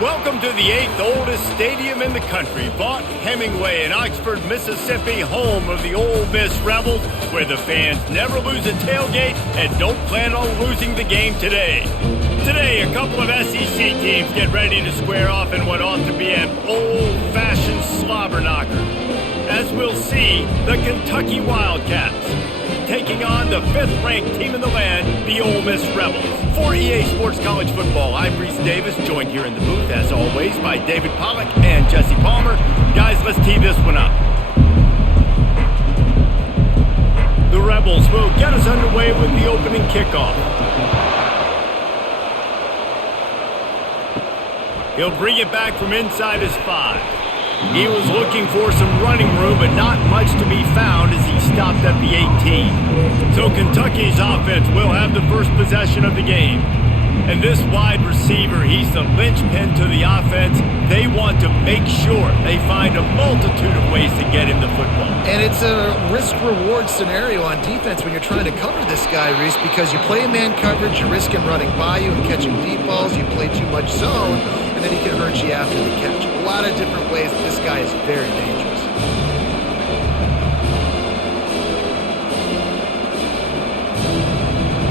Welcome to the 8th oldest stadium in the country, Vaught Hemingway in Oxford, Mississippi, home of the Ole Miss Rebels, where the fans never lose a tailgate and don't plan on losing the game today. Today, a couple of SEC teams get ready to square off in what ought to be an old-fashioned slobber knocker. As we'll see, the Kentucky Wildcats taking on the 5th-ranked team in the land, the Ole Miss Rebels. For EA Sports College Football, I'm Reese Davis, joined here in the booth, as always, by David Pollack and Jesse Palmer. Guys, let's tee this one up. The Rebels will get us underway with the opening kickoff. He'll bring it back from inside his 5. He was looking for some running room, but not much to be found as he stopped at the 18. So Kentucky's offense will have the first possession of the game. And this wide receiver, he's the linchpin to the offense. They want to make sure they find a multitude of ways to get him the football. And it's a risk-reward scenario on defense when you're trying to cover this guy, Reese, because you play man coverage, you risk him running by you and catching deep balls. You play too much zone, and then he can hurt you after the catch. A lot of different ways. This guy is very dangerous.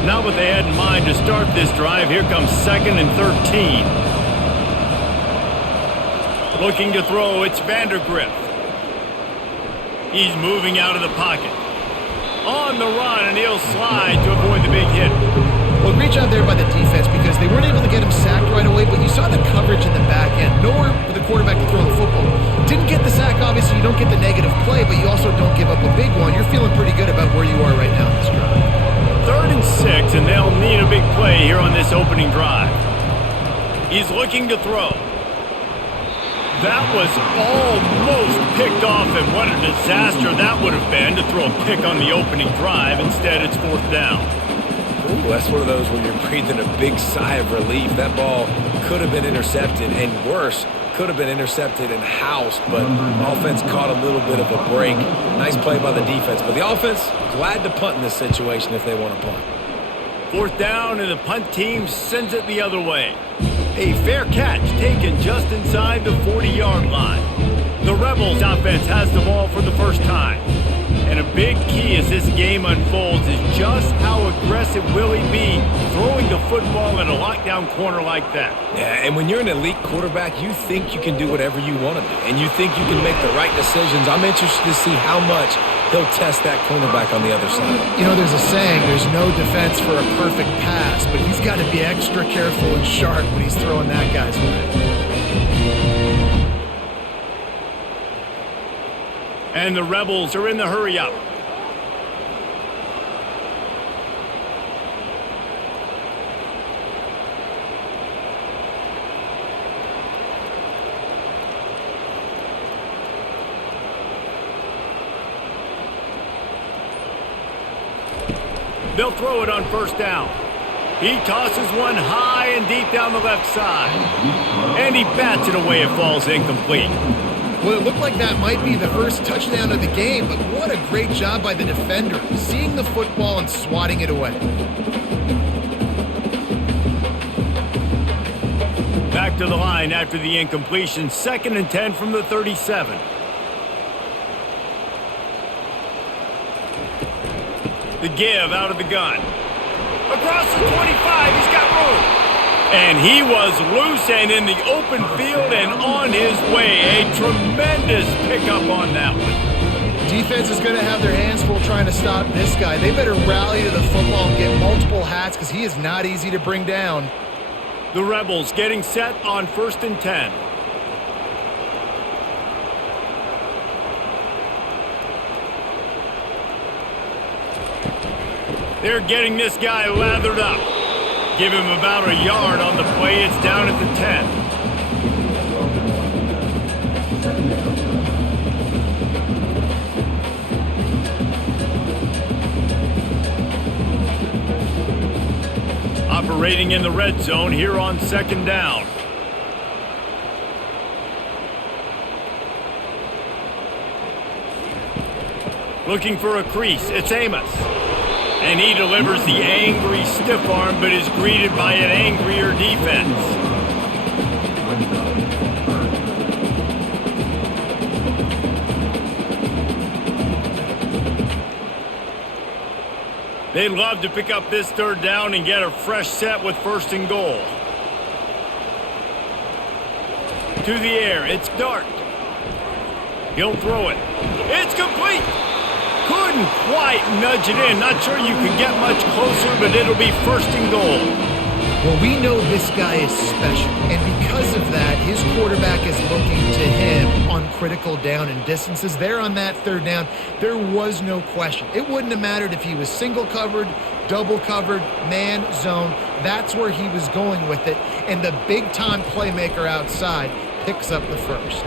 Not what they had in mind to start this drive. Here comes 2nd and 13. Looking to throw, it's Vandergrift. He's moving out of the pocket. On the run, and he'll slide to avoid the big hit. Well, great job there by the defense because they weren't able to get him sacked right away, but you saw the coverage in the back end. Nowhere for the quarterback to throw the football. Didn't get the sack, obviously. You don't get the negative play, but you also don't give up a big one. You're feeling pretty good about where you are right now in this drive. 3rd and 6, and they'll need a big play here on this opening drive. He's looking to throw. That was almost picked off, and what a disaster that would have been to throw a pick on the opening drive. Instead, it's 4th down. Ooh, that's one of those where you're breathing a big sigh of relief. That ball could have been intercepted, and worse, could have been intercepted and housed, but offense caught a little bit of a break. Nice play by the defense, but the offense glad to punt in this situation if they want to punt. 4th down, and the punt team sends it the other way. A fair catch taken just inside the 40-yard line. The Rebels offense has the ball for the first time. And a big key as this game unfolds is just how aggressive will he be throwing the football in a lockdown corner like that. Yeah, and when you're an elite quarterback, you think you can do whatever you want to do, and you think you can make the right decisions. I'm interested to see how much he'll test that cornerback on the other side. You know, there's a saying, there's no defense for a perfect pass, but he's got to be extra careful and sharp when he's throwing that guy's way. And the Rebels are in the hurry-up. They'll throw it on 1st down. He tosses one high and deep down the left side. And he bats it away. It falls incomplete. Well, it looked like that might be the first touchdown of the game, but what a great job by the defender, seeing the football and swatting it away. Back to the line after the incompletion, 2nd and 10 from the 37. The give out of the gun. Across the 25, he's got room. And he was loose and in the open field and on his way. A tremendous pickup on that one. Defense is going to have their hands full trying to stop this guy. They better rally to the football and get multiple hats because he is not easy to bring down. The Rebels getting set on 1st and 10. They're getting this guy lathered up. Give him about a yard on the play. It's down at the 10. Operating in the red zone here on 2nd down. Looking for a crease. It's Amos. And he delivers the angry stiff arm, but is greeted by an angrier defense. They'd love to pick up this third down and get a fresh set with 1st and goal. To the air, it's Dart. He'll throw it. It's complete. Couldn't quite nudge it in. Not sure you can get much closer, but it'll be 1st and goal. Well, we know this guy is special, and because of that, his quarterback is looking to him on critical down and distances. There on that third down, there was no question. It wouldn't have mattered if he was single covered, double covered, man, zone. That's where he was going with it, and the big-time playmaker outside picks up the first.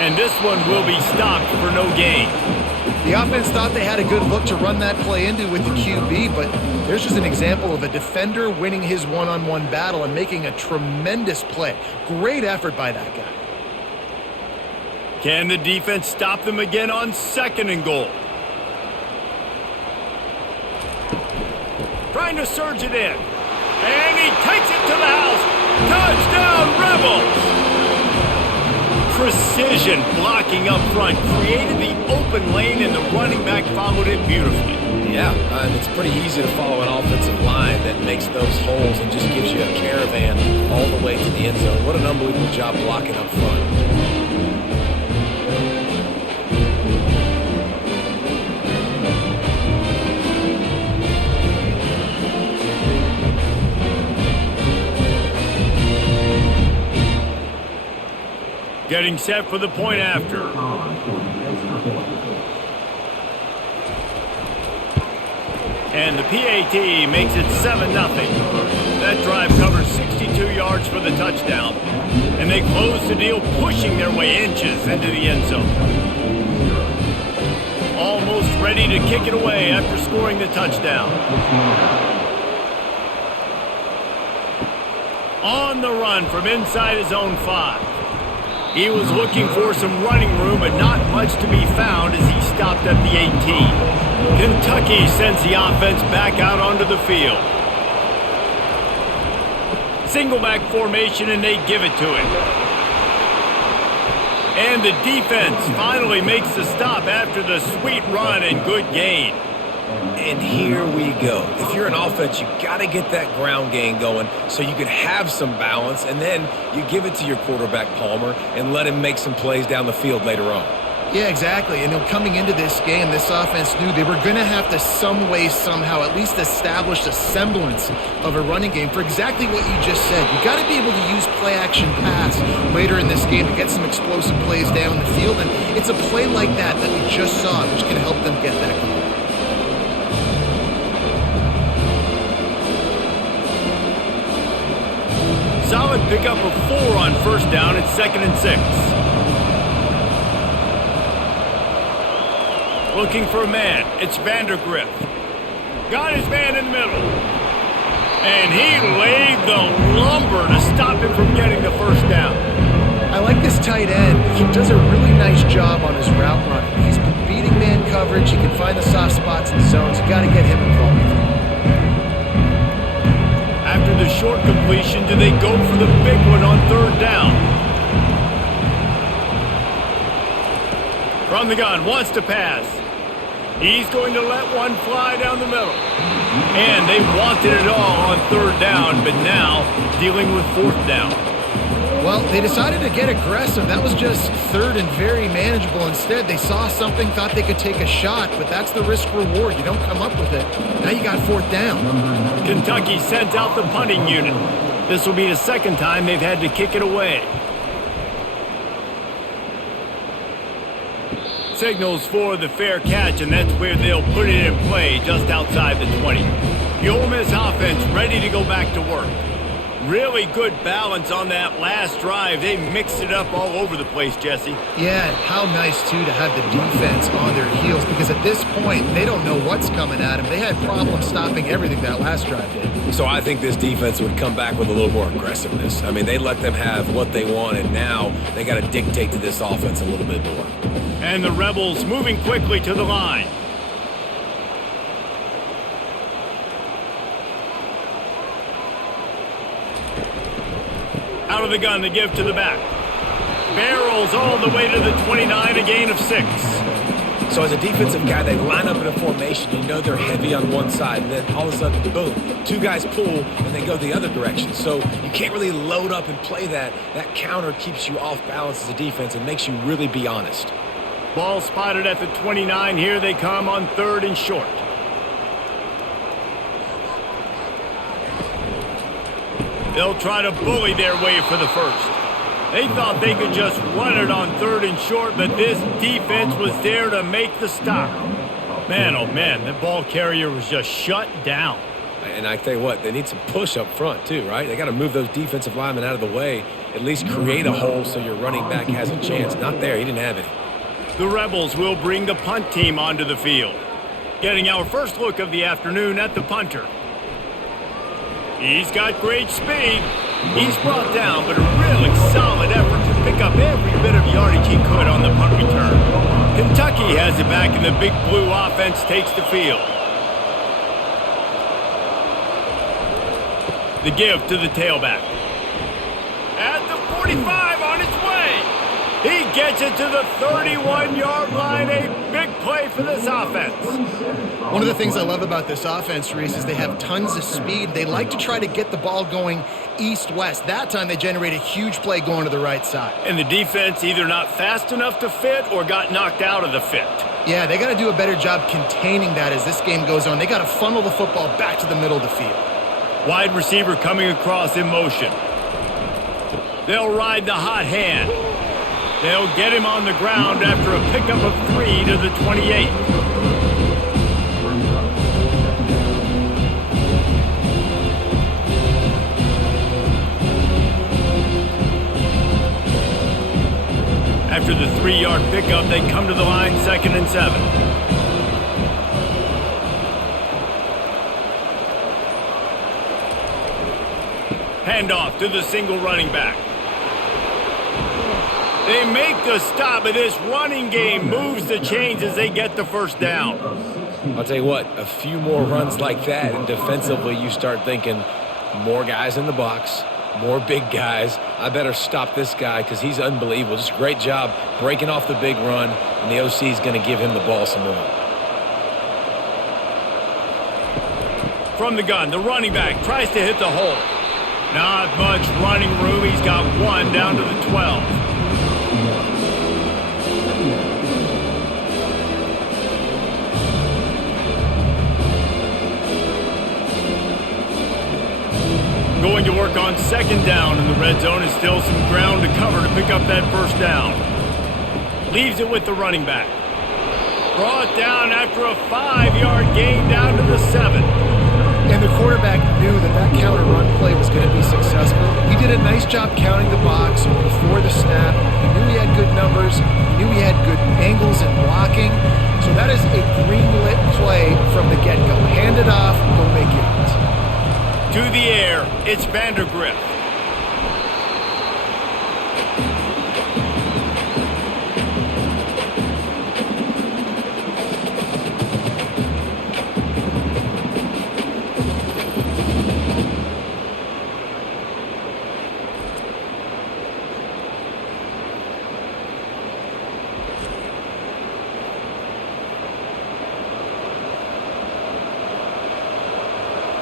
And this one will be stopped for no gain. The offense thought they had a good look to run that play into with the QB, but there's just an example of a defender winning his one-on-one battle and making a tremendous play. Great effort by that guy. Can the defense stop them again on 2nd and goal? Trying to surge it in. And he takes it to the house. Touchdown, Rebels! Precision blocking up front created the open lane, and the running back followed it beautifully. Yeah, it's pretty easy to follow an offensive line that makes those holes and just gives you a caravan all the way to the end zone. What an unbelievable job blocking up front. Getting set for the point after. And the PAT makes it 7-0. That drive covers 62 yards for the touchdown. And they close the deal, pushing their way inches into the end zone. Almost ready to kick it away after scoring the touchdown. On the run from inside his own 5. He was looking for some running room, but not much to be found as he stopped at the 18. Kentucky sends the offense back out onto the field. Single back formation, and they give it to him. And the defense finally makes the stop after the sweet run and good gain. And here we go. If you're an offense, you got to get that ground game going so you can have some balance, and then you give it to your quarterback, Palmer, and let him make some plays down the field later on. Yeah, exactly. And coming into this game, this offense knew they were going to have to some way, somehow, at least establish a semblance of a running game for exactly what you just said. You got to be able to use play-action pass later in this game to get some explosive plays down the field, and it's a play like that we just saw, which can help them get that goal. Solid pickup of 4 on 1st down. It's 2nd and 6. Looking for a man. It's Vandergriff. Got his man in the middle. And he laid the lumber to stop him from getting the 1st down. I like this tight end. He does a really nice job on his route running. He's been beating man coverage. He can find the soft spots and zones. You got to get him involved. After the short completion, do they go for the big one on 3rd down? From the gun, wants to pass. He's going to let one fly down the middle. And they wanted it all on 3rd down, but now dealing with 4th down. Well, they decided to get aggressive. That was just 3rd and very manageable. Instead, they saw something, thought they could take a shot, but that's the risk reward. You don't come up with it. Now you got 4th down. Kentucky sends out the punting unit. This will be the 2nd time they've had to kick it away. Signals for the fair catch, and that's where they'll put it in play just outside the 20. The Ole Miss offense ready to go back to work. Really good balance on that last drive. They mixed it up all over the place, Jesse. Yeah, how nice, too, to have the defense on their heels, because at this point, they don't know what's coming at them. They had problems stopping everything that last drive did. So I think this defense would come back with a little more aggressiveness. I mean, they let them have what they want, and now they got to dictate to this offense a little bit more. And the Rebels moving quickly to the line. Out of the gun, the give to the back. Barrels all the way to the 29, a gain of 6. So as a defensive guy, they line up in a formation. You know they're heavy on one side, and then all of a sudden, boom, 2 guys pull, and they go the other direction. So you can't really load up and play that. That counter keeps you off balance as a defense and makes you really be honest. Ball spotted at the 29. Here they come on 3rd and short. They'll try to bully their way for the first. They thought they could just run it on 3rd and short, but this defense was there to make the stop. Man, oh man, that ball carrier was just shut down. And I tell you what, they need some push up front too, right? They got to move those defensive linemen out of the way, at least create a hole so your running back has a chance. Not there, he didn't have any. The Rebels will bring the punt team onto the field. Getting our first look of the afternoon at the punter. He's got great speed. He's brought down, but a really solid effort to pick up every bit of yardage he could on the punt return. Kentucky has it back, and the Big Blue offense takes the field. The give to the tailback. At the 45, on its way. He gets it to the 31-yard line. A big play for this offense. One of the things I love about this offense, Reese, is they have tons of speed. They like to try to get the ball going east-west. That time they generate a huge play going to the right side. And the defense either not fast enough to fit or got knocked out of the fit. Yeah, they got to do a better job containing that as this game goes on. They got to funnel the football back to the middle of the field. Wide receiver coming across in motion. They'll ride the hot hand. They'll get him on the ground after a pickup of 3 to the 28. After the 3-yard pickup, they come to the line 2nd and 7. Handoff to the single running back. They make the stop, but this running game moves the chains as they get the first down. I'll tell you what, a few more runs like that, and defensively you start thinking more guys in the box, more big guys. I better stop this guy because he's unbelievable. Just a great job breaking off the big run, and the OC is going to give him the ball some more. From the gun, the running back tries to hit the hole. Not much running room. He's got 1 down to the 12. Going to work on 2nd down, and the red zone is still some ground to cover to pick up that first down. Leaves it with the running back. Brought down after a 5-yard gain down to the 7. And the quarterback knew that counter run play was going to be successful. He did a nice job counting the box before the snap. He knew he had good numbers. He knew he had good angles and blocking. So that is a green-lit play from the get-go. Hand it off, go make yards. To the air, it's Vandergrift.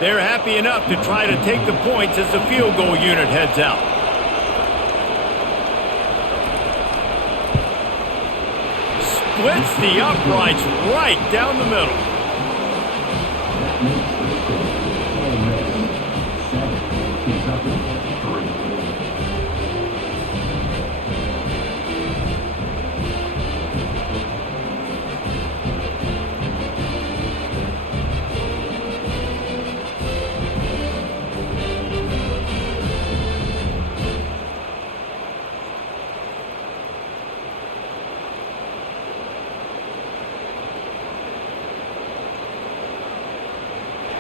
They're happy enough to try to take the points as the field goal unit heads out. Splits the uprights right down the middle.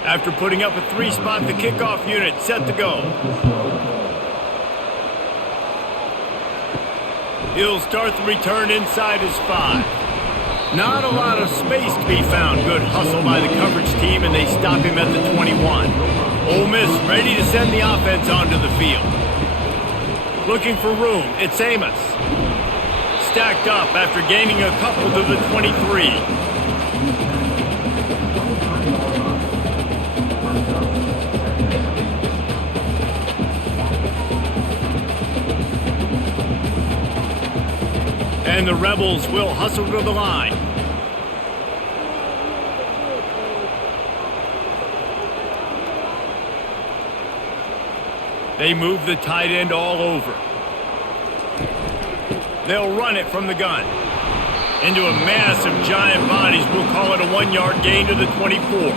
After putting up a 3-spot, the kickoff unit set to go. He'll start the return inside his 5. Not a lot of space to be found. Good hustle by the coverage team, and they stop him at the 21. Ole Miss ready to send the offense onto the field. Looking for room. It's Amos. Stacked up after gaining a couple to the 23. And the Rebels will hustle to the line. They move the tight end all over. They'll run it from the gun. Into a mass of giant bodies. We'll call it a 1-yard gain to the 24.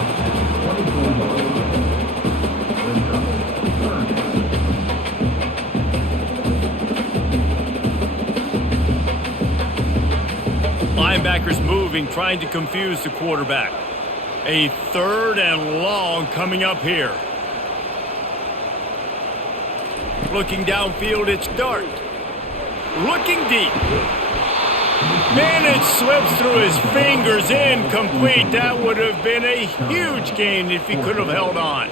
Linebackers moving, trying to confuse the quarterback. A 3rd and long coming up here. Looking downfield, it's Dart. Looking deep. Man, it slips through his fingers, incomplete. That would have been a huge gain if he could have held on.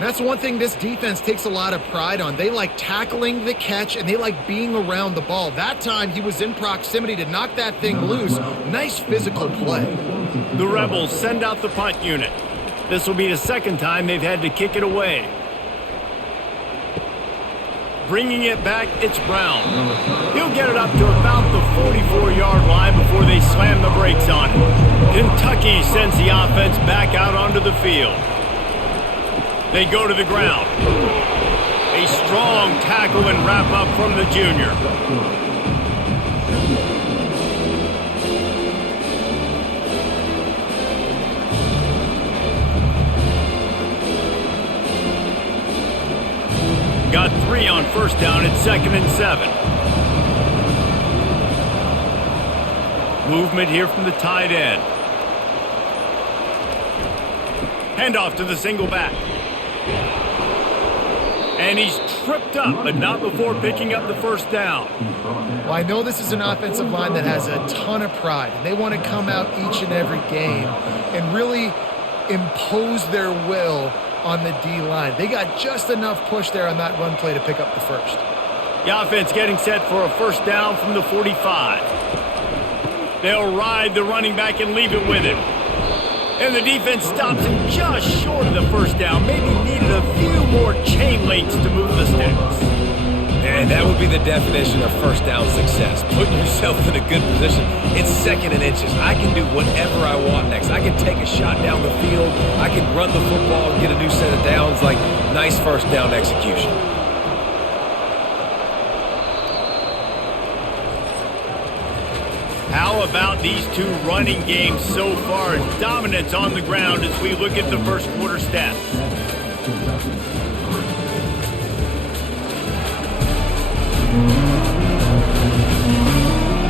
That's one thing this defense takes a lot of pride on. They like tackling the catch, and they like being around the ball. That time, he was in proximity to knock that thing loose. Nice physical play. The Rebels send out the punt unit. This will be the 2nd time they've had to kick it away. Bringing it back, it's Brown. He'll get it up to about the 44-yard line before they slam the brakes on it. Kentucky sends the offense back out onto the field. They go to the ground. A strong tackle and wrap up from the junior. Got 3 on 1st down. It's 2nd and 7. Movement here from the tight end. Handoff to the single back. And he's tripped up, but not before picking up the 1st down. Well, I know this is an offensive line that has a ton of pride, and they want to come out each and every game and really impose their will on the D-line. They got just enough push there on that run play to pick up the 1st. The offense getting set for a 1st down from the 45. They'll ride the running back and leave it with him. And the defense stops him just short of the 1st down. Maybe needed a few more chain links to move the sticks. And that would be the definition of 1st down success. Putting yourself in a good position. It's 2nd and inches. I can do whatever I want next. I can take a shot down the field. I can run the football and get a new set of downs. Like, nice 1st down execution. How about these 2 running games so far? Dominance on the ground as we look at the 1st quarter stats.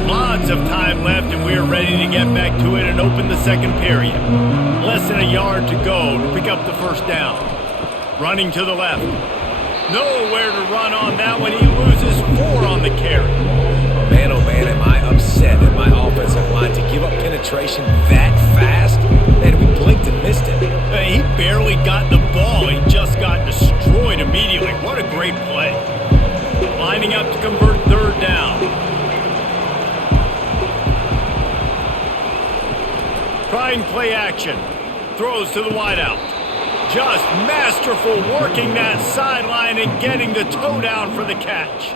Lots of time left, and we are ready to get back to it and open the 2nd period. Less than a yard to go to pick up the 1st down. Running to the left. Nowhere to run on that one. He loses 4 on the carry. Man, oh man, am I upset at my offensive line to give up penetration that fast? Man, we blinked and missed it. He barely got the ball. He just got destroyed immediately. What a great play. Lining up to convert 3rd down. Trying play action. Throws to the wideout. Just masterful working that sideline and getting the toe down for the catch.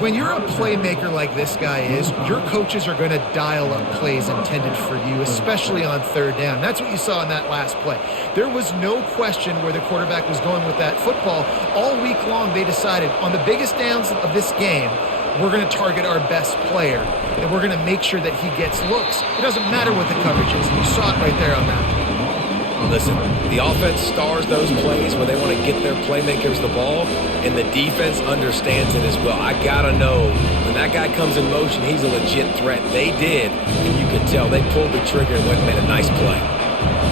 When you're a playmaker like this guy is, your coaches are going to dial up plays intended for you, especially on 3rd down. That's what you saw in that last play. There was no question where the quarterback was going with that football. All week long, they decided on the biggest downs of this game, we're going to target our best player, and we're going to make sure that he gets looks. It doesn't matter what the coverage is. You saw it right there on that. Listen, the offense stars those plays where they want to get their playmakers the ball, and the defense understands it as well. I got to know, when that guy comes in motion, he's a legit threat. They did, and you could tell they pulled the trigger and went and made a nice play.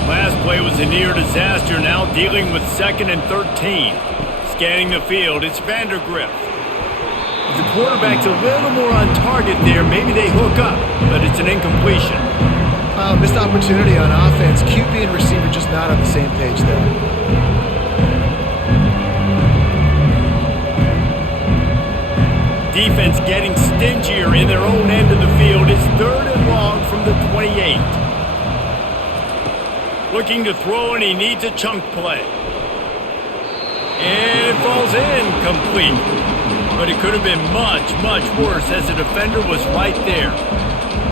Last play was a near disaster, now dealing with 2nd and 13. Scanning the field, it's Vandergrift. If the quarterback's a little more on target there, maybe they hook up, but it's an incompletion. Missed opportunity on offense. QB and receiver just not on the same page there. defense getting stingier in their own end of the field. It's 3rd and long from the 28. Looking to throw, and he needs a chunk play. And it falls incomplete. But it could have been much, much worse as the defender was right there.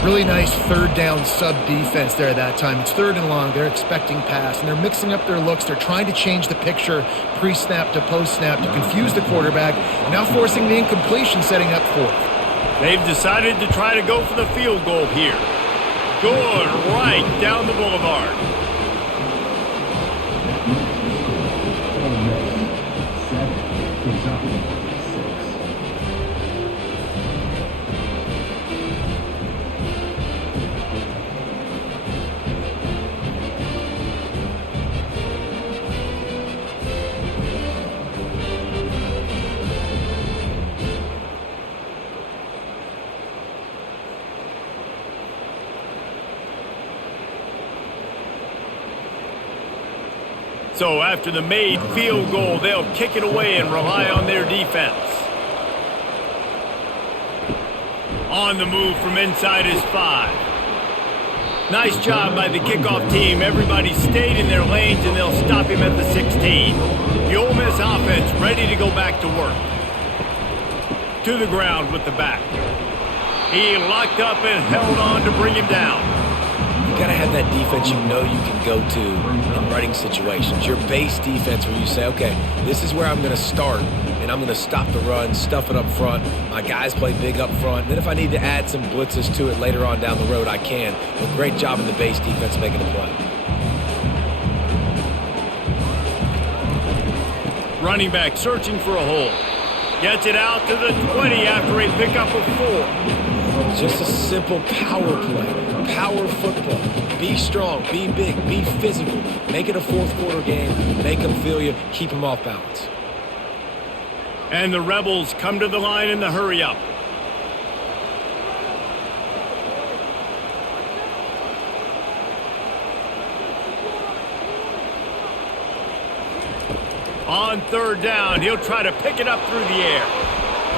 Really nice 3rd down sub-defense there that time. It's 3rd and long. They're expecting pass, and they're mixing up their looks. They're trying to change the picture pre-snap to post-snap to confuse the quarterback, now forcing the incompletion, setting up 4th. They've decided to try to go for the field goal here. Good, right down the boulevard. So after the made field goal, they'll kick it away and rely on their defense. On the move from inside his 5. Nice job by the kickoff team. Everybody stayed in their lanes, and they'll stop him at the 16. The Ole Miss offense ready to go back to work. To the ground with the back. He locked up and held on to bring him down. You got to have that defense you know you can go to in running situations. Your base defense where you say, okay, this is where I'm going to start, and I'm going to stop the run, stuff it up front. My guys play big up front. And then if I need to add some blitzes to it later on down the road, I can. But great job in the base defense making a play. Running back searching for a hole. Gets it out to the 20 after a pickup of 4. Just a simple power play. Power football. Be strong, be big, be physical. Make it a 4th quarter game. Make them feel you. Keep them off balance. And the Rebels come to the line in the hurry up. On 3rd down, he'll try to pick it up through the air.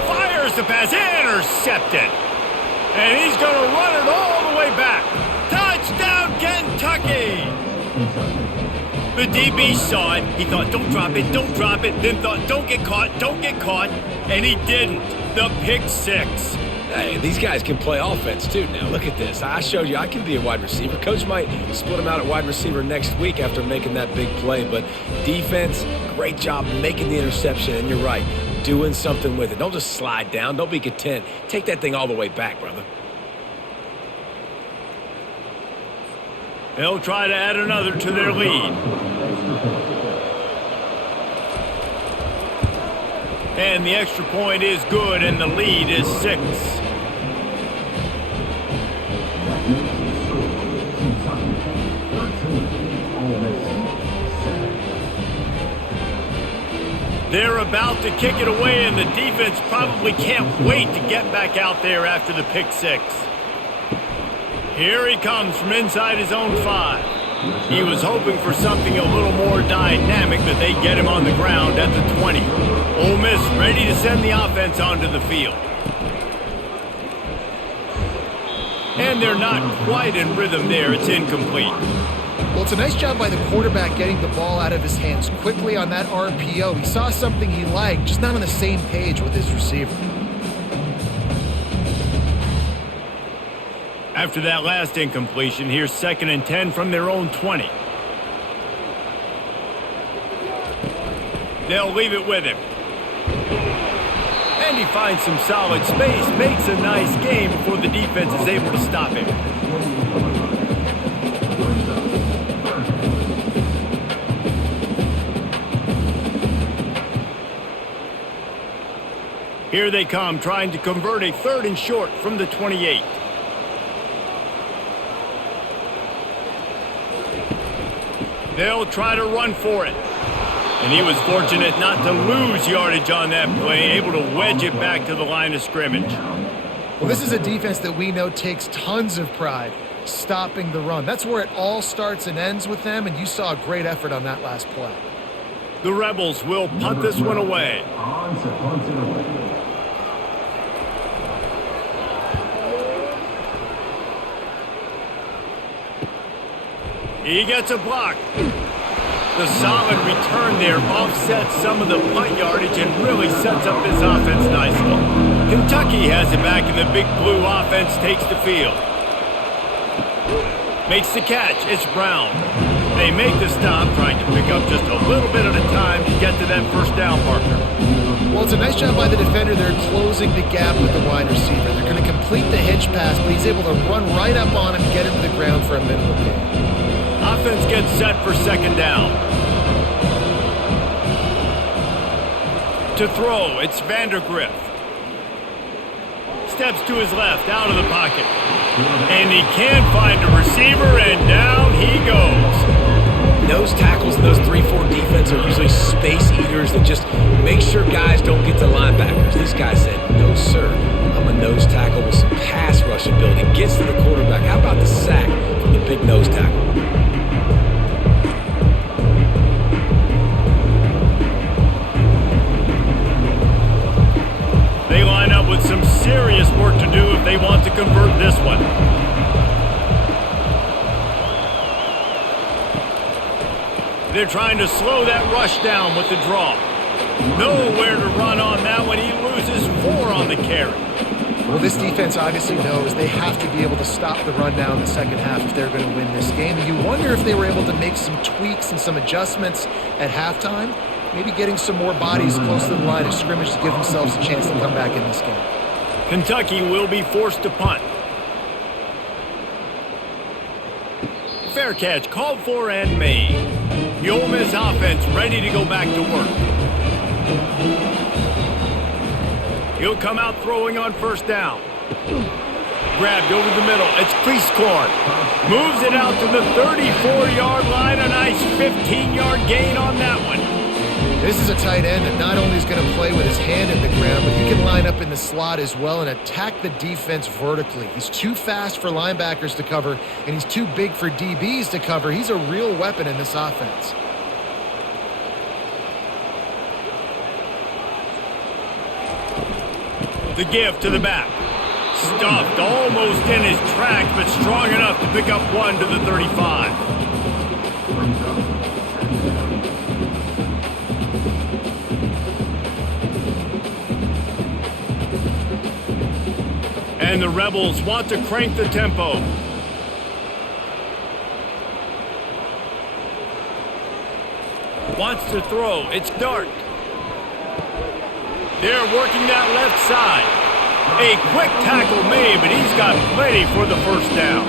Fires the pass, intercepted. And he's going to run it all the way back. Touchdown, Kentucky! The DB saw it. He thought, don't drop it, don't drop it. Then thought, don't get caught, don't get caught. And he didn't. The pick 6. Hey, these guys can play offense too now. Look at this. I showed you I can be a wide receiver. Coach might split him out at wide receiver next week after making that big play. But defense, great job making the interception. And you're right, doing something with it. Don't just slide down. Don't be content. Take that thing all the way back, brother. They'll try to add another to their lead. And the extra point is good, and the lead is 6. They're about to kick it away, and the defense probably can't wait to get back out there after the pick 6. Here he comes from inside his own 5. He was hoping for something a little more dynamic, but they get him on the ground at the 20. Ole Miss ready to send the offense onto the field. And they're not quite in rhythm there. It's incomplete. Well, it's a nice job by the quarterback getting the ball out of his hands quickly on that RPO. He saw something he liked, just not on the same page with his receiver. After that last incompletion, here's 2nd and 10 from their own 20. They'll leave it with him. And he finds some solid space, makes a nice game before the defense is able to stop him. Here they come, trying to convert a 3rd and short from the 28. They'll try to run for it. And he was fortunate not to lose yardage on that play, able to wedge it back to the line of scrimmage. Well, this is a defense that we know takes tons of pride stopping the run. That's where it all starts and ends with them, and you saw a great effort on that last play. The Rebels will punt this one away. He gets a block. The solid return there offsets some of the punt yardage and really sets up this offense nicely. Kentucky has it back, and the big blue offense takes the field. Makes the catch. It's Brown. They make the stop, trying to pick up just a little bit at a time to get to that first down marker. Well, it's a nice job by the defender. They're closing the gap with the wide receiver. They're going to complete the hitch pass, but he's able to run right up on him, get him to the ground for a minimal gain. Offense gets set for second down. To throw, it's Vandergriff. Steps to his left, out of the pocket. And he can't find a receiver, and down he goes. Nose tackles in those 3-4 defense are usually space eaters that just make sure guys don't get to linebackers. This guy said, no, sir. I'm a nose tackle with some pass rush ability. Gets to the quarterback. How about the sack from the big nose tackle? They line up with some serious work to do if they want to convert this one. They're trying to slow that rush down with the draw. Nowhere to run on that one. He loses 4 on the carry. Well, this defense obviously knows they have to be able to stop the run down in the second half if they're going to win this game. And you wonder if they were able to make some tweaks and some adjustments at halftime. Maybe getting some more bodies close to the line of scrimmage to give themselves a chance to come back in this game. Kentucky will be forced to punt. Fair catch, called for and made. The Ole Miss offense ready to go back to work. He'll come out throwing on first down. Grabbed over the middle. It's Priestcorn. Moves it out to the 34-yard line. A nice 15-yard gain on that one. This is a tight end that not only is going to play with his hand in the ground, but he can line up in the slot as well and attack the defense vertically. He's too fast for linebackers to cover, and he's too big for DBs to cover. He's a real weapon in this offense. The give to the back. Stuffed almost in his tracks, but strong enough to pick up 1 to the 35. And the Rebels want to crank the tempo. Wants to throw. It's Dart. They're working that left side. A quick tackle made, but he's got plenty for the first down.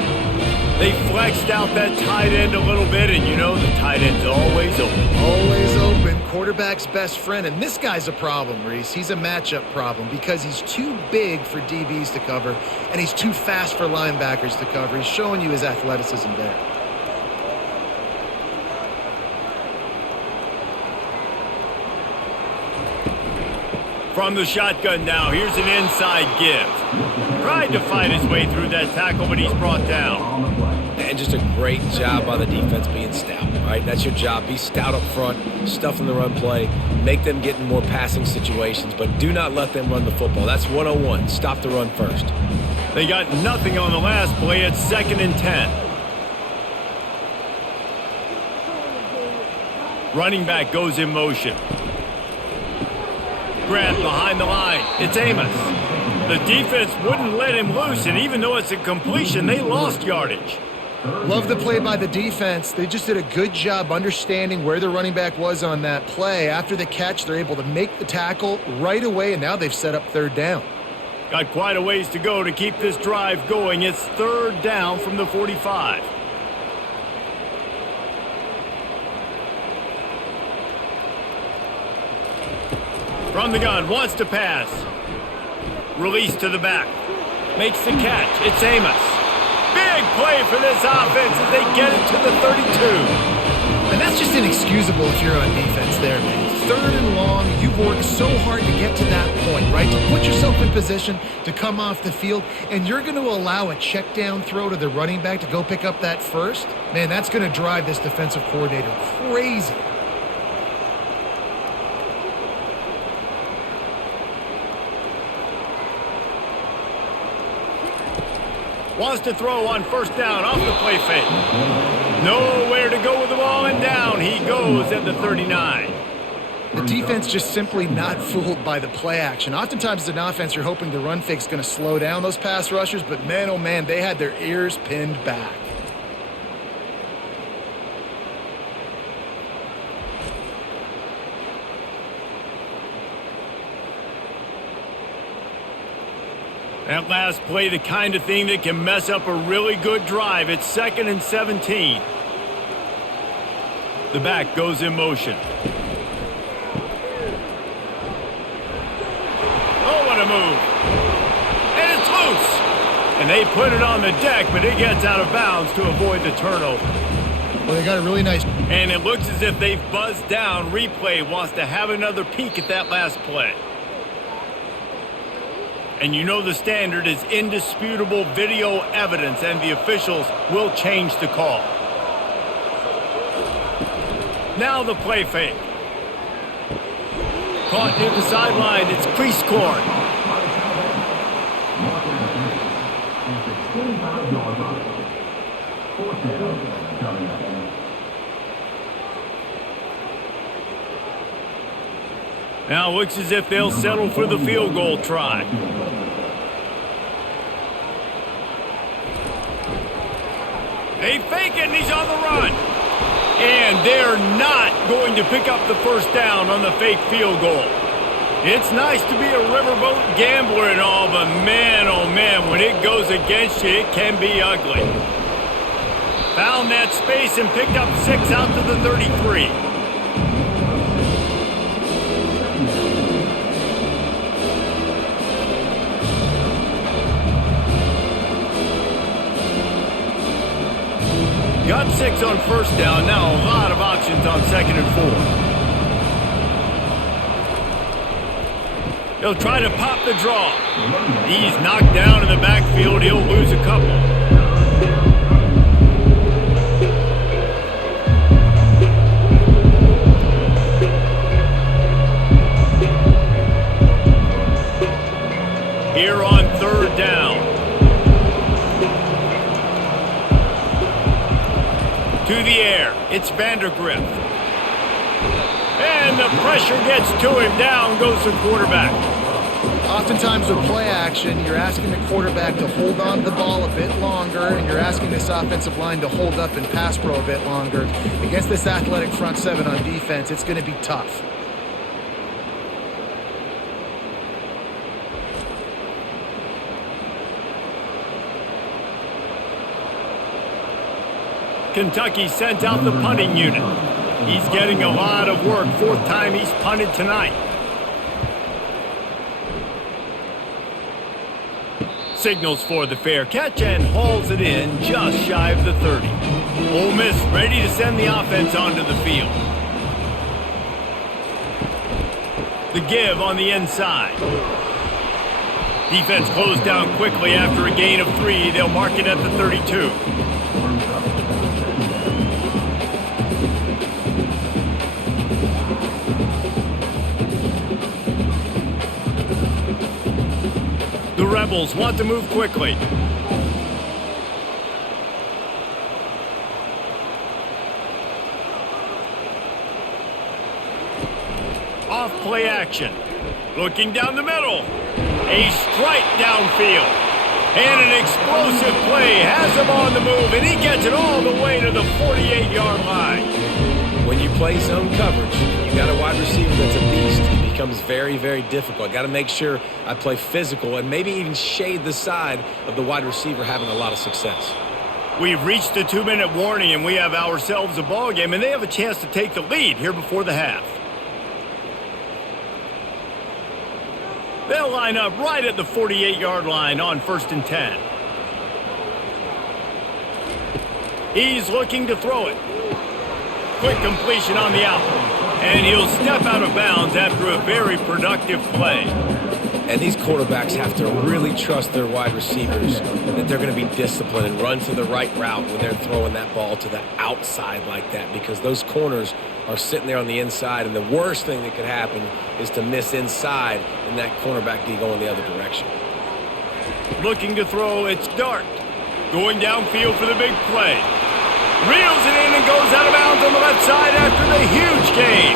They flexed out that tight end a little bit, and you know the tight end's always open. Always open. Quarterback's best friend. And this guy's a problem, Reese. He's a matchup problem because he's too big for DBs to cover, and he's too fast for linebackers to cover. He's showing you his athleticism there. From the shotgun now, here's an inside give. Tried to fight his way through that tackle, but he's brought down. And just a great job by the defense being stout, right? That's your job. Be stout up front, stuff in the run play, make them get in more passing situations, but do not let them run the football. That's 101. Stop the run first. They got nothing on the last play. It's 2nd and 10. Running back goes in motion. Grabbed behind the line. It's Amos. The defense wouldn't let him loose, and even though it's a completion, they lost yardage. Love the play by the defense. They just did a good job understanding where the running back was on that play. After the catch, they're able to make the tackle right away, and now they've set up 3rd down. Got quite a ways to go to keep this drive going. It's 3rd down from the 45. From the gun, wants to pass. Release to the back. Makes the catch. It's Amos. Big play for this offense as they get it to the 32. And that's just inexcusable if you're on defense there, man. 3rd and long, you've worked so hard to get to that point, right? To put yourself in position to come off the field, and you're going to allow a check down throw to the running back to go pick up that first? Man, that's going to drive this defensive coordinator crazy. Wants to throw on first down off the play fake. Nowhere to go with the ball, and down he goes at the 39. The defense just simply not fooled by the play action. Oftentimes as an offense, you're hoping the run fake's going to slow down those pass rushers, but man, oh man, they had their ears pinned back. That last play, the kind of thing that can mess up a really good drive. It's 2nd and 17. The back goes in motion. Oh, what a move. And it's loose. And they put it on the deck, but it gets out of bounds to avoid the turnover. Well, they got a really nice... And it looks as if they've buzzed down. Replay wants to have another peek at that last play. And you know the standard is indisputable video evidence, and the officials will change the call. Now the play fake. Caught near the sideline. It's crease court. Now it looks as if they'll settle for the field goal try. They fake it, and he's on the run. And they're not going to pick up the first down on the fake field goal. It's nice to be a riverboat gambler and all, but man, oh man, when it goes against you, it can be ugly. Found that space and picked up 6 out to the 33. Got 6 on first down. Now a lot of options on 2nd and 4. He'll try to pop the draw. He's knocked down in the backfield. He'll lose a couple. Here on 3rd down. To the air, it's Vandergrift. And the pressure gets to him. Down goes the quarterback. Oftentimes with play action, you're asking the quarterback to hold on to the ball a bit longer, and you're asking this offensive line to hold up and pass pro a bit longer. Against this athletic front 7 on defense, it's going to be tough. Kentucky sent out the punting unit. He's getting a lot of work. 4th time he's punted tonight. Signals for the fair catch and hauls it in just shy of the 30. Ole Miss ready to send the offense onto the field. The give on the inside. Defense closed down quickly after a gain of 3. They'll mark it at the 32. The Rebels want to move quickly. Off play action. Looking down the middle. A strike downfield. And an explosive play has him on the move, and he gets it all the way to the 48-yard line. When you play zone coverage, you got a wide receiver that's a beast. It becomes very, very difficult. Got to make sure I play physical and maybe even shade the side of the wide receiver having a lot of success. We've reached the 2-minute warning, and we have ourselves a ball game, and they have a chance to take the lead here before the half. They'll line up right at the 48-yard line on 1st and 10. He's looking to throw it. Quick completion on the out. And he'll step out of bounds after a very productive play. And these quarterbacks have to really trust their wide receivers that they're going to be disciplined and run to the right route when they're throwing that ball to the outside like that, because those corners are sitting there on the inside, and the worst thing that could happen is to miss inside and that cornerback be going the other direction. Looking to throw, it's Dart. Going downfield for the big play. Reels it in and goes out of bounds on the left side after the huge gain.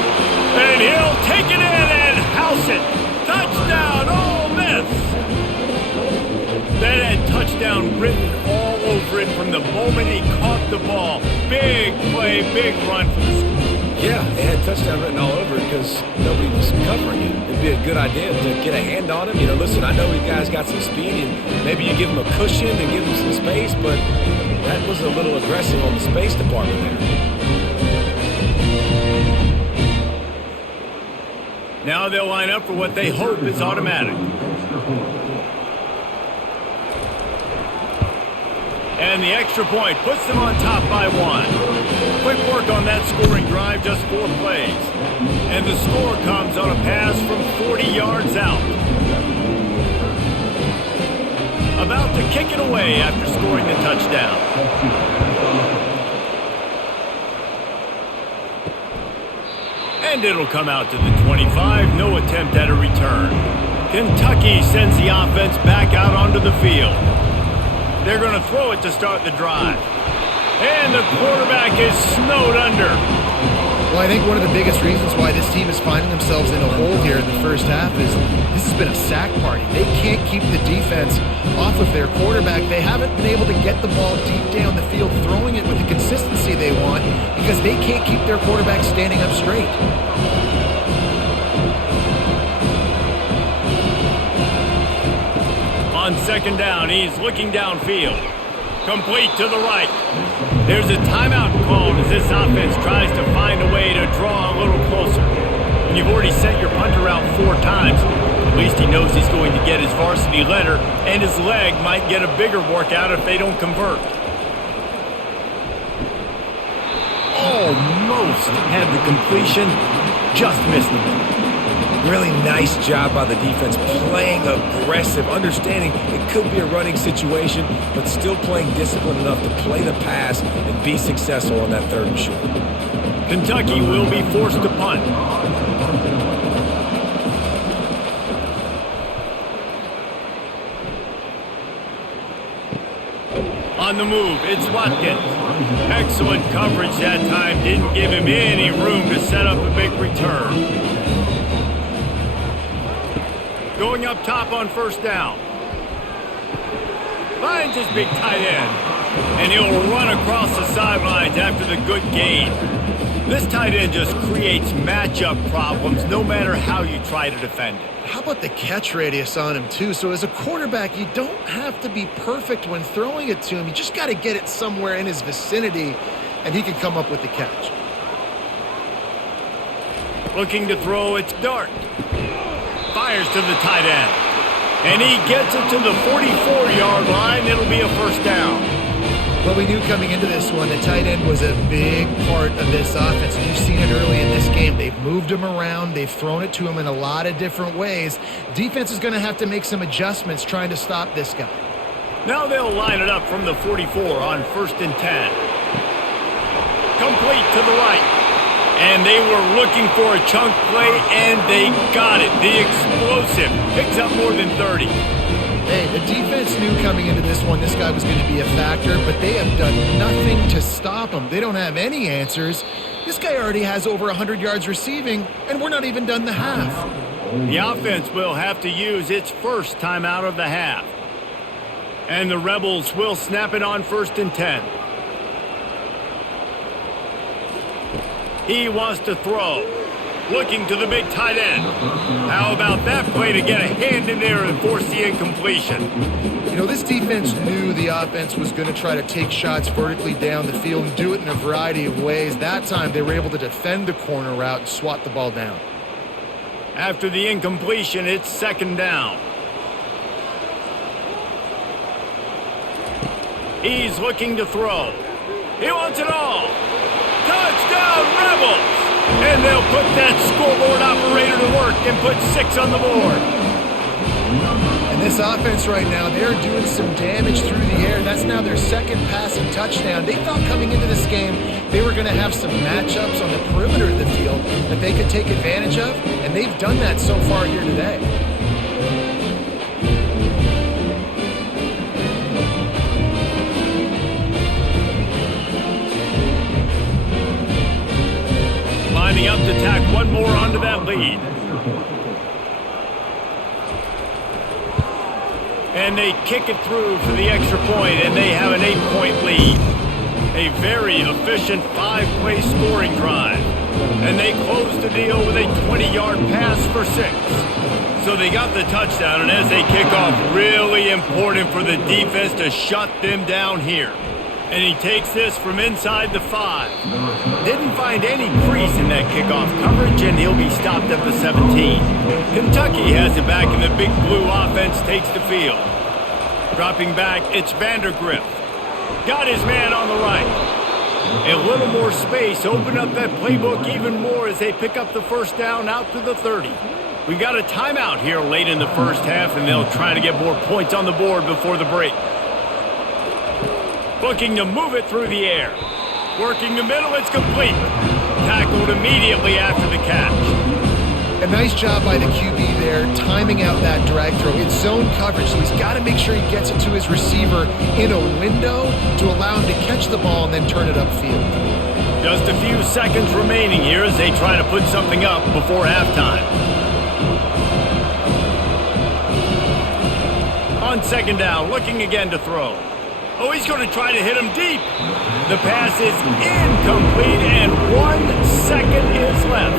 And he'll take it in and house it. Touchdown, Ole Miss. That had touchdown written all over it from the moment he caught the ball. Big play, big run for the school. Yeah, it had touchdown written all over it because nobody was covering him. It'd be a good idea to get a hand on him. You know, listen, I know you guys got some speed, and maybe you give him a cushion and give him some space, but that was a little aggressive on the space department there. Now they'll line up for what they hope is automatic. And the extra point puts them on top by 1. Quick work on that scoring drive, just 4 plays. And the score comes on a pass from 40 yards out. About to kick it away after scoring the touchdown. And it'll come out to the 25, no attempt at a return. Kentucky sends the offense back out onto the field. They're going to throw it to start the drive. And the quarterback is snowed under. Well, I think one of the biggest reasons why this team is finding themselves in a hole here in the first half is this has been a sack party. They can't keep the defense off of their quarterback. They haven't been able to get the ball deep down the field, throwing it with the consistency they want because they can't keep their quarterback standing up straight. On second down, he's looking downfield. Complete to the right. There's a timeout called as this offense tries to find a way to draw a little closer. When you've already sent your punter out 4 times, at least he knows he's going to get his varsity letter, and his leg might get a bigger workout if they don't convert. Almost had the completion, just missed it. Really nice job by the defense, playing aggressive, understanding it could be a running situation, but still playing disciplined enough to play the pass and be successful on that 3rd and short. Kentucky will be forced to punt. On the move, it's Watkins. Excellent coverage that time, didn't give him any room to set up a big return. Going up top on first down. Finds his big tight end. And he'll run across the sidelines after the good gain. This tight end just creates matchup problems no matter how you try to defend it. How about the catch radius on him, too? So as a quarterback, you don't have to be perfect when throwing it to him. You just got to get it somewhere in his vicinity, and he can come up with the catch. Looking to throw, it's Dart. Fires to the tight end. And he gets it to the 44-yard line. It'll be a first down. Well, we knew coming into this one, the tight end was a big part of this offense. And you've seen it early in this game. They've moved him around. They've thrown it to him in a lot of different ways. Defense is going to have to make some adjustments trying to stop this guy. Now they'll line it up from the 44 on 1st and 10. Complete to the right. And they were looking for a chunk play, and they got it. The explosive picks up more than 30. Hey, the defense knew coming into this one this guy was going to be a factor, but they have done nothing to stop him. They don't have any answers. This guy already has over 100 yards receiving, and we're not even done the half. The offense will have to use its first timeout of the half. And the Rebels will snap it on 1st and 10. He wants to throw. Looking to the big tight end. How about that play to get a hand in there and force the incompletion? You know, this defense knew the offense was going to try to take shots vertically down the field and do it in a variety of ways. That time, they were able to defend the corner route and swat the ball down. After the incompletion, it's 2nd down. He's looking to throw. He wants it all. Touchdown, Rebels! And they'll put that scoreboard operator to work and put 6 on the board. And this offense right now, they're doing some damage through the air. That's now their 2nd passing touchdown. They thought coming into this game they were going to have some matchups on the perimeter of the field that they could take advantage of, and they've done that so far here today. lead. And they kick it through for the extra point, and they have an 8-point lead. A very efficient 5-play scoring drive. And they close the deal with a 20-yard pass for 6. So they got the touchdown, and as they kick off, really important for the defense to shut them down here. And he takes this from inside the 5. Didn't find any crease in that kickoff coverage, and he'll be stopped at the 17. Kentucky has it back, and the Big Blue offense takes the field. Dropping back, it's Vandergrift. Got his man on the right. A little more space, open up that playbook even more as they pick up the first down out to the 30. We've got a timeout here late in the first half, and they'll try to get more points on the board before the break. Looking to move it through the air. Working the middle, it's complete. Tackled immediately after the catch. A nice job by the QB there, timing out that drag throw. It's zone coverage, so he's got to make sure he gets it to his receiver in a window to allow him to catch the ball and then turn it upfield. Just a few seconds remaining here as they try to put something up before halftime. On second down, looking again to throw. Oh, he's going to try to hit him deep. The pass is incomplete, and 1 second is left.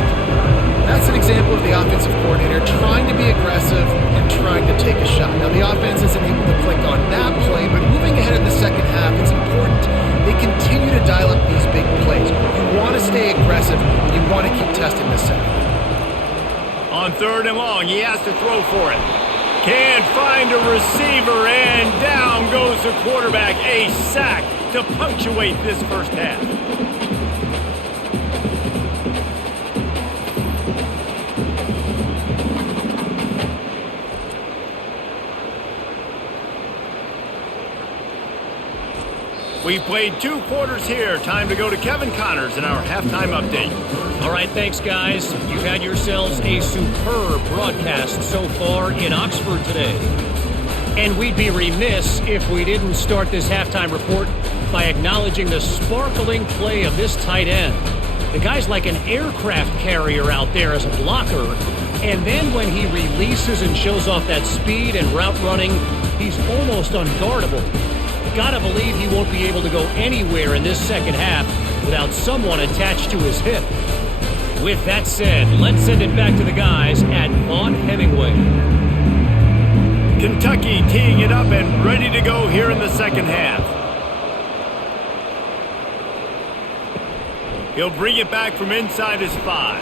That's an example of the offensive coordinator trying to be aggressive and trying to take a shot. Now, the offense isn't able to click on that play, but moving ahead in the second half, it's important they continue to dial up these big plays. You want to stay aggressive. You want to keep testing this second. On third and long, he has to throw for it. Can't find a receiver, and down goes the quarterback. A sack to punctuate this first half. We've played 2 quarters here. Time to go to Kevin Connors in our halftime update. All right, thanks, guys. You've had yourselves a superb broadcast so far in Oxford today. And we'd be remiss if we didn't start this halftime report by acknowledging the sparkling play of this tight end. The guy's like an aircraft carrier out there as a blocker. And then when he releases and shows off that speed and route running, he's almost unguardable. Gotta believe he won't be able to go anywhere in this second half without someone attached to his hip. With that said, let's send it back to the guys at Vaughn Hemingway. Kentucky teeing it up and ready to go here in the second half. He'll bring it back from inside his 5.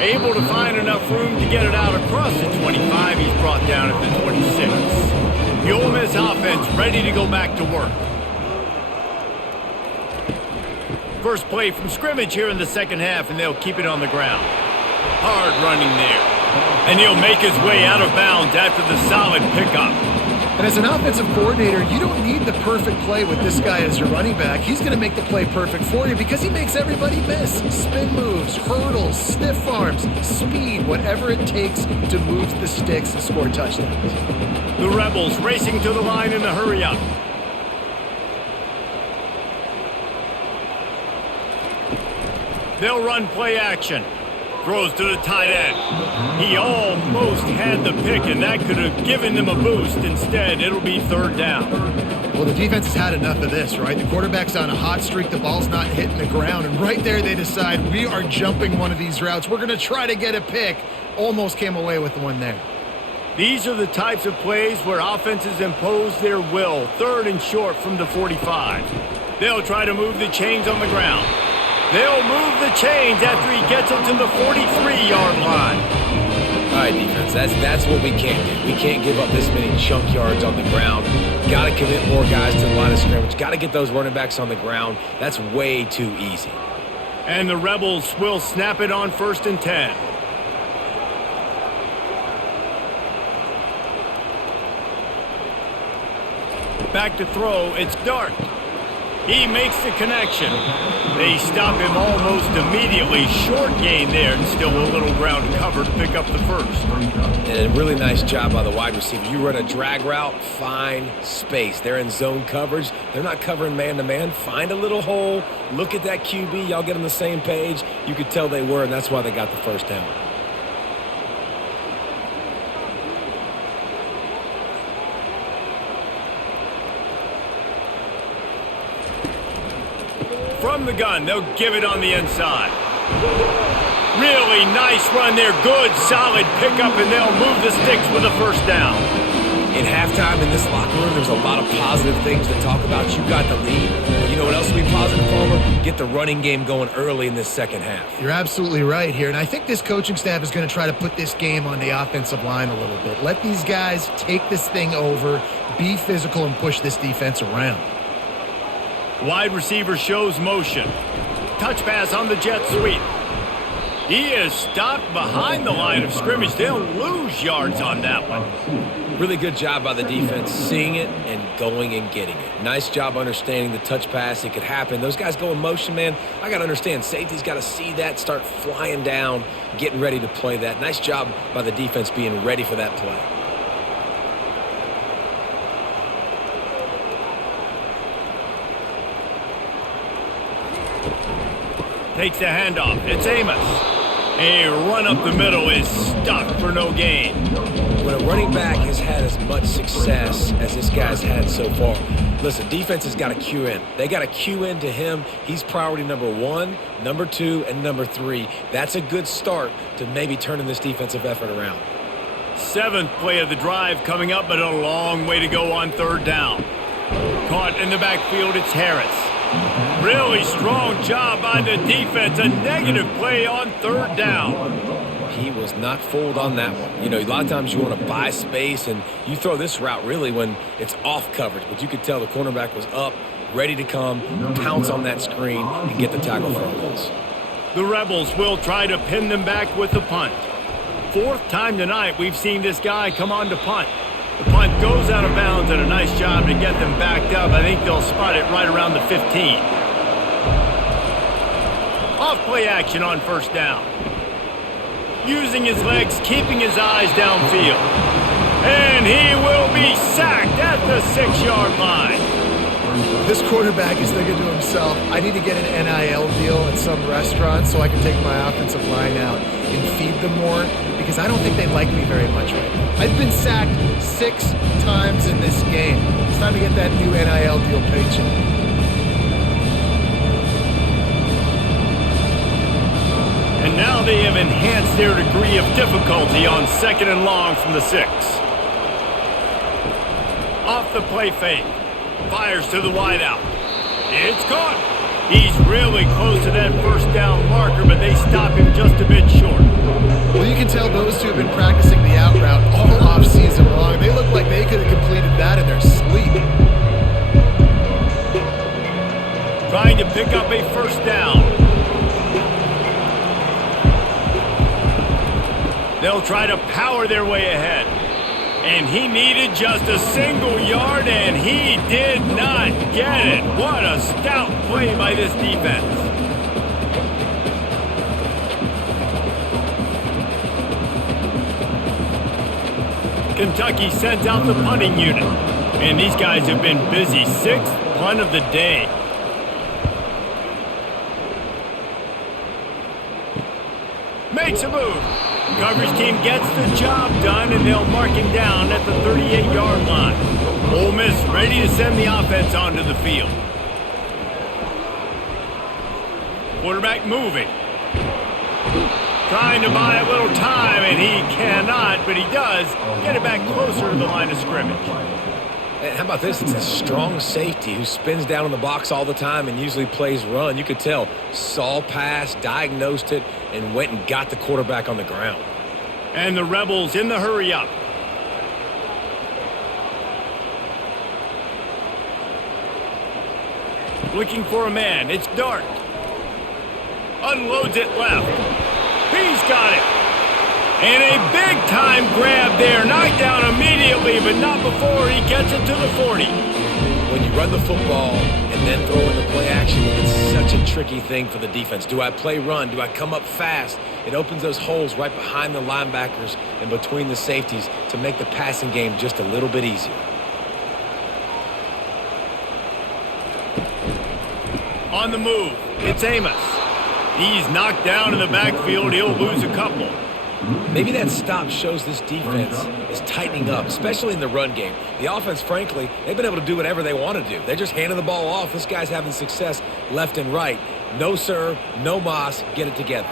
Able to find enough room to get it out across the 25. He's brought down at the 26. The Ole Miss offense ready to go back to work. First play from scrimmage here in the second half, and they'll keep it on the ground. Hard running there. And he'll make his way out of bounds after the solid pickup. And as an offensive coordinator, you don't need the perfect play with this guy as your running back. He's going to make the play perfect for you because he makes everybody miss. Spin moves, hurdles, stiff arms, speed, whatever it takes to move the sticks and score touchdowns. The Rebels racing to the line in a hurry-up. They'll run play action. Throws to the tight end. He almost had the pick, and that could have given them a boost. Instead, it'll be third down. Well, the defense has had enough of this, right? The quarterback's on a hot streak. The ball's not hitting the ground. And right there, they decide, we are jumping one of these routes. We're going to try to get a pick. Almost came away with one there. These are the types of plays where offenses impose their will. Third and short from the 45. They'll try to move the chains on the ground. They'll move the chains after he gets it to the 43-yard line. All right, defense, that's what we can't do. We can't give up this many chunk yards on the ground. Got to commit more guys to the line of scrimmage. Got to get those running backs on the ground. That's way too easy. And the Rebels will snap it on 1st and 10. Back to throw, it's Dart. He makes the connection. They stop him almost immediately. Short gain there, and still a little ground cover to pick up the first. And a really nice job by the wide receiver. You run a drag route, find space. They're in zone coverage. They're not covering man-to-man. Find a little hole. Look at that QB. Y'all get on the same page. You could tell they were, and that's why they got the first down. From the gun, they'll give it on the inside. Really nice run there. Good, solid pickup, and they'll move the sticks with a first down. In halftime in this locker room, there's a lot of positive things to talk about. You got the lead. But you know what else will be positive, Palmer? Get the running game going early in this second half. You're absolutely right here, and I think this coaching staff is going to try to put this game on the offensive line a little bit. Let these guys take this thing over, be physical, and push this defense around. Wide receiver shows motion. Touch pass on the jet sweep. He is stopped behind the line of scrimmage. They'll lose yards on that one. Really good job by the defense seeing it and going and getting it. Nice job understanding the touch pass. It could happen. Those guys go in motion, man. I got to understand. Safety's got to see that, start flying down, getting ready to play that. Nice job by the defense being ready for that play. Takes the handoff. It's Amos. A run up the middle is stuck for no gain. When a running back has had as much success as this guy's had so far, listen, defense has got to cue in. They got to cue in to him. He's priority number 1, number 2, and number 3. That's a good start to maybe turning this defensive effort around. 7th play of the drive coming up, but a long way to go on third down. Caught in the backfield, it's Harris. Really strong job by the defense. A negative play on third down. He was not fooled on that one. You know, a lot of times you want to buy space, and you throw this route really when it's off coverage. But you could tell the cornerback was up, ready to come, pounce on that screen, and get the tackle for a loss. The Rebels will try to pin them back with the punt. 4th time tonight we've seen this guy come on to punt. The punt goes out of bounds, and a nice job to get them backed up. I think they'll spot it right around the 15. Off play action on first down. Using his legs, keeping his eyes downfield. And he will be sacked at the 6-yard line. This quarterback is thinking to himself, I need to get an NIL deal at some restaurant so I can take my offensive line out and feed them more, because I don't think they like me very much right now. I've been sacked 6 times in this game. It's time to get that new NIL deal paycheck. And now they have enhanced their degree of difficulty on 2nd and long from the 6. Off the play fake. Fires to the wideout. It's caught. He's really close to that first down marker, but they stop him just a bit short. Well, you can tell those two have been practicing the out route all off-season long. They look like they could have completed that in their sleep. Trying to pick up a first down. They'll try to power their way ahead. And he needed just a single yard, and he did not get it. What a stout play by this defense. Kentucky sends out the punting unit. And these guys have been busy. 6th punt of the day. Makes a move. Coverage team gets the job done, and they'll mark him down at the 38-yard line. Ole Miss ready to send the offense onto the field. Quarterback moving. Trying to buy a little time, and he cannot, but he does get it back closer to the line of scrimmage. And how about this? It's a strong safety who spins down in the box all the time and usually plays run. You could tell, saw pass, diagnosed it, and went and got the quarterback on the ground. And the Rebels in the hurry up. Looking for a man. It's Dart. Unloads it left. He's got it. And a big-time grab there. Knocked down immediately, but not before he gets it to the 40. When when you run the football and then throw in the play action, it's such a tricky thing for the defense. Do I play run? Do I come up fast? It opens those holes right behind the linebackers and between the safeties to make the passing game just a little bit easier. On the move, it's Amos. He's knocked down in the backfield. He'll lose a couple. Maybe that stop shows this defense is tightening up, especially in the run game. The offense, frankly, they've been able to do whatever they want to do. They're just handing the ball off. This guy's having success left and right. No serve, no moss, get it together.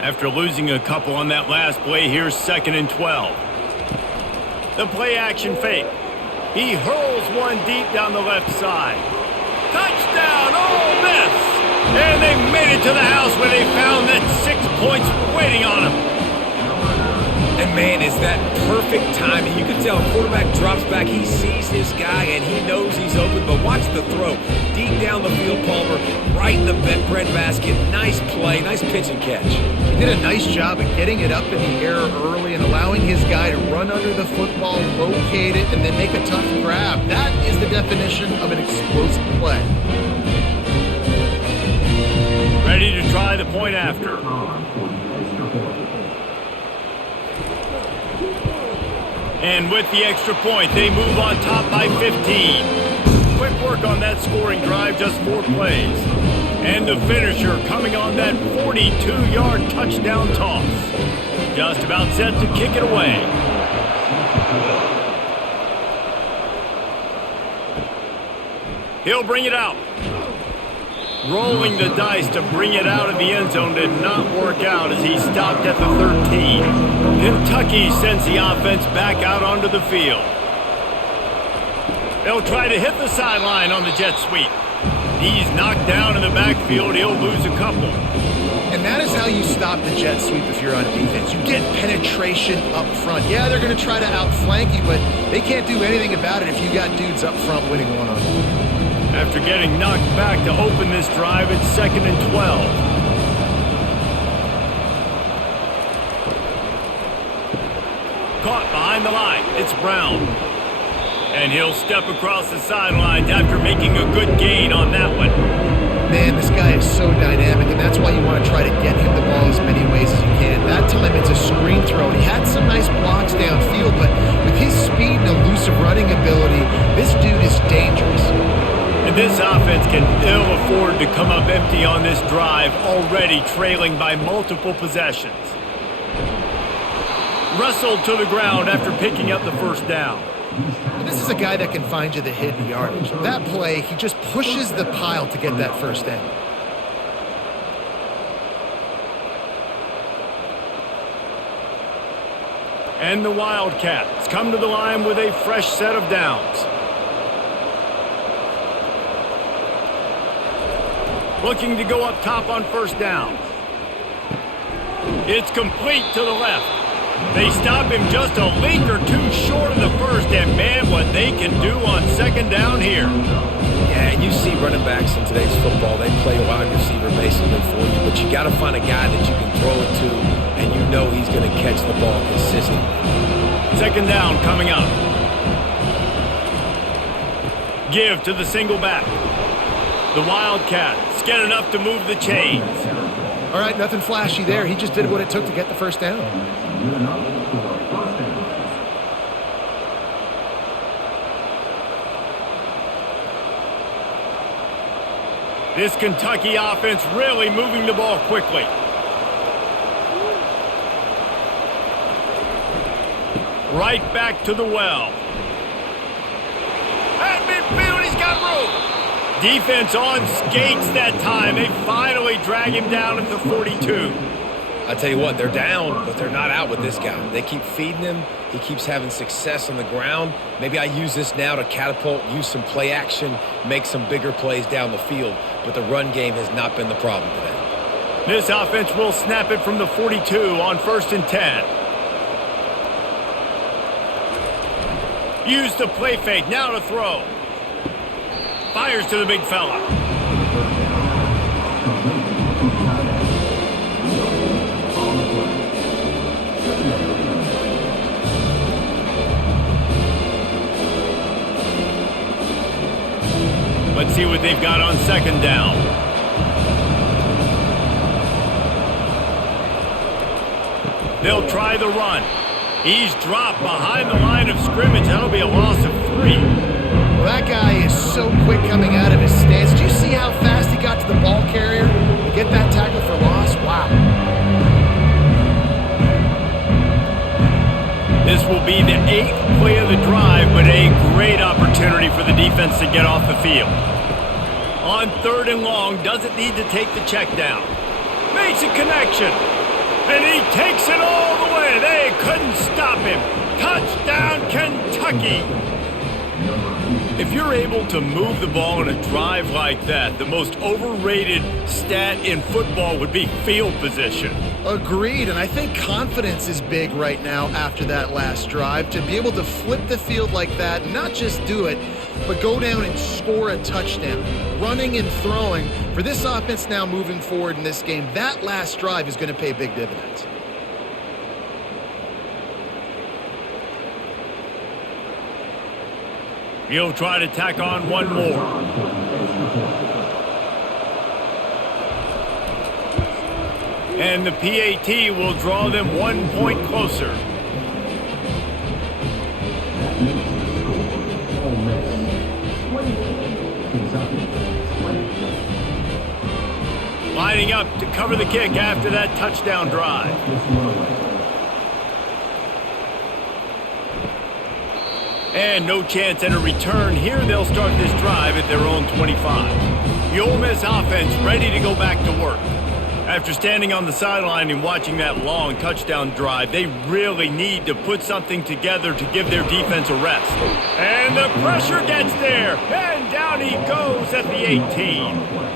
After losing a couple on that last play, here's 2nd and 12. The play action fake. He hurls one deep down the left side. Touchdown, Ole Miss! And they made it to the house where they found that 6 points waiting on them. And, man, is that perfect timing. You can tell quarterback drops back. He sees his guy, and he knows he's open. But watch the throw. Deep down the field, Palmer, right in the bread basket. Nice play, nice pitch and catch. He did a nice job of getting it up in the air early and allowing his guy to run under the football, locate it, and then make a tough grab. That is the definition of an explosive play. Ready to try the point after. And with the extra point, they move on top by 15. Quick work on that scoring drive, just 4 plays. And the finisher coming on that 42-yard touchdown toss. Just about set to kick it away. He'll bring it out. Rolling the dice to bring it out of the end zone did not work out as he stopped at the 13. Kentucky sends the offense back out onto the field. They'll try to hit the sideline on the jet sweep. He's knocked down in the backfield. He'll lose a couple. And that is how you stop the jet sweep if you're on defense. You get penetration up front. Yeah, they're going to try to outflank you, but they can't do anything about it if you got dudes up front winning one-on-one. After getting knocked back to open this drive, it's 2nd and 12. Caught behind the line. It's Brown. And he'll step across the sidelines after making a good gain on that one. Man, this guy is so dynamic, and that's why you want to try to get him the ball as many ways as you can. That time it's a screen throw, and he had some nice blocks downfield, but with his speed and elusive running ability, this dude is dangerous. And this offense can ill afford to come up empty on this drive, already trailing by multiple possessions. Wrestled to the ground after picking up the first down. And this is a guy that can find you the hidden yardage. That play, he just pushes the pile to get that first down. And the Wildcats come to the line with a fresh set of downs. Looking to go up top on first down. It's complete to the left. They stop him just a link or two short of the first, and man, what they can do on 2nd down here. Yeah, and you see running backs in today's football, they play a wide receiver basically for you, but you got to find a guy that you can throw it to, and you know he's going to catch the ball consistently. 2nd down coming up. Give to the single back. The Wildcats get enough to move the chains. All right, nothing flashy there. He just did what it took to get the first down. This Kentucky offense really moving the ball quickly. Right back to the well. At midfield, he's got room. Defense on skates that time. They finally drag him down at the 42. I tell you what, they're down, but they're not out with this guy. They keep feeding him. He keeps having success on the ground. Maybe I use this now to catapult, use some play action, make some bigger plays down the field. But the run game has not been the problem today. This offense will snap it from the 42 on 1st and 10. Use the play fake, now to throw. Fires to the big fella. see what they've got on second down. They'll try the run. He's dropped behind the line of scrimmage. That'll be a loss of 3. Well, that guy is so quick coming out of his stance. Do you see how fast he got to the ball carrier to get that tackle for loss? Wow. This will be the 8th play of the drive, but a great opportunity for the defense to get off the field. On 3rd and long, doesn't need to take the check down. Makes a connection. And he takes it all the way. They couldn't stop him. Touchdown, Kentucky. If you're able to move the ball in a drive like that, the most overrated stat in football would be field position. Agreed, and I think confidence is big right now after that last drive. To be able to flip the field like that, not just do it, but go down and score a touchdown. Running and throwing, for this offense now moving forward in this game, that last drive is going to pay big dividends. He'll try to tack on one more. And the PAT will draw them 1 point closer. Lining up to cover the kick after that touchdown drive. And no chance at a return. Here they'll start this drive at their own 25. The Ole Miss offense ready to go back to work. After standing on the sideline and watching that long touchdown drive, they really need to put something together to give their defense a rest. And the pressure gets there, and down he goes at the 18.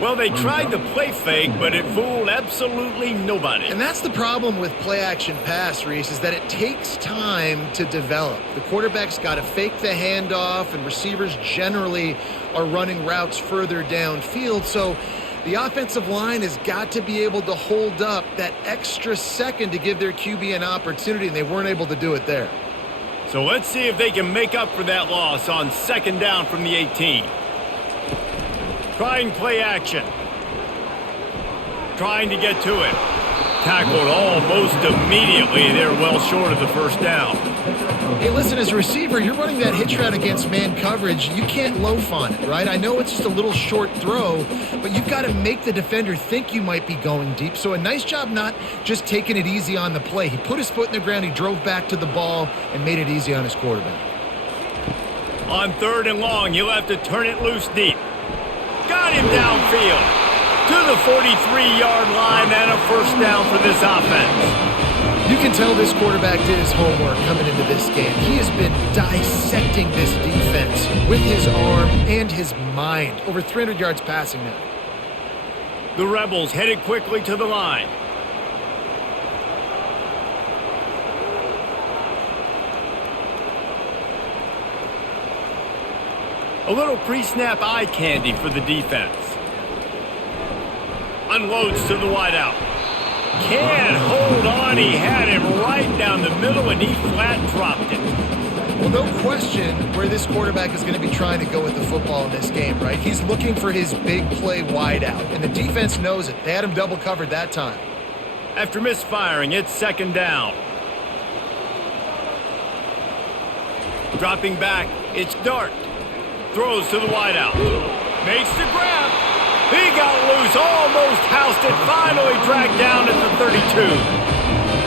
Well, they tried the play fake, but it fooled absolutely nobody. And that's the problem with play-action pass, Reese, is that it takes time to develop. The quarterback's got to fake the handoff, and receivers generally are running routes further downfield. So the offensive line has got to be able to hold up that extra second to give their QB an opportunity, and they weren't able to do it there. So let's see if they can make up for that loss on second down from the 18. Trying play action. Trying to get to it. Tackled almost immediately. They're well short of the first down. Hey, listen, as a receiver, you're running that hitch route against man coverage. You can't loaf on it, right? I know it's just a little short throw, but you've got to make the defender think you might be going deep. So a nice job not just taking it easy on the play. He put his foot in the ground, he drove back to the ball, and made it easy on his quarterback. On 3rd and long, he'll have to turn it loose deep. Got him downfield to the 43-yard line and a first down for this offense. You can tell this quarterback did his homework coming into this game. He has been dissecting this defense with his arm and his mind. Over 300 yards passing now. The Rebels headed quickly to the line. A little pre-snap eye candy for the defense. Unloads to the wideout. Can't hold on. He had him right down the middle, and he flat dropped it. Well, no question where this quarterback is going to be trying to go with the football in this game, right? He's looking for his big play wideout, and the defense knows it. They had him double covered that time. After misfiring, it's second down. Dropping back, it's Dart. Throws to the wideout. Makes the grab. He got loose, almost housed it, finally dragged down at the 32.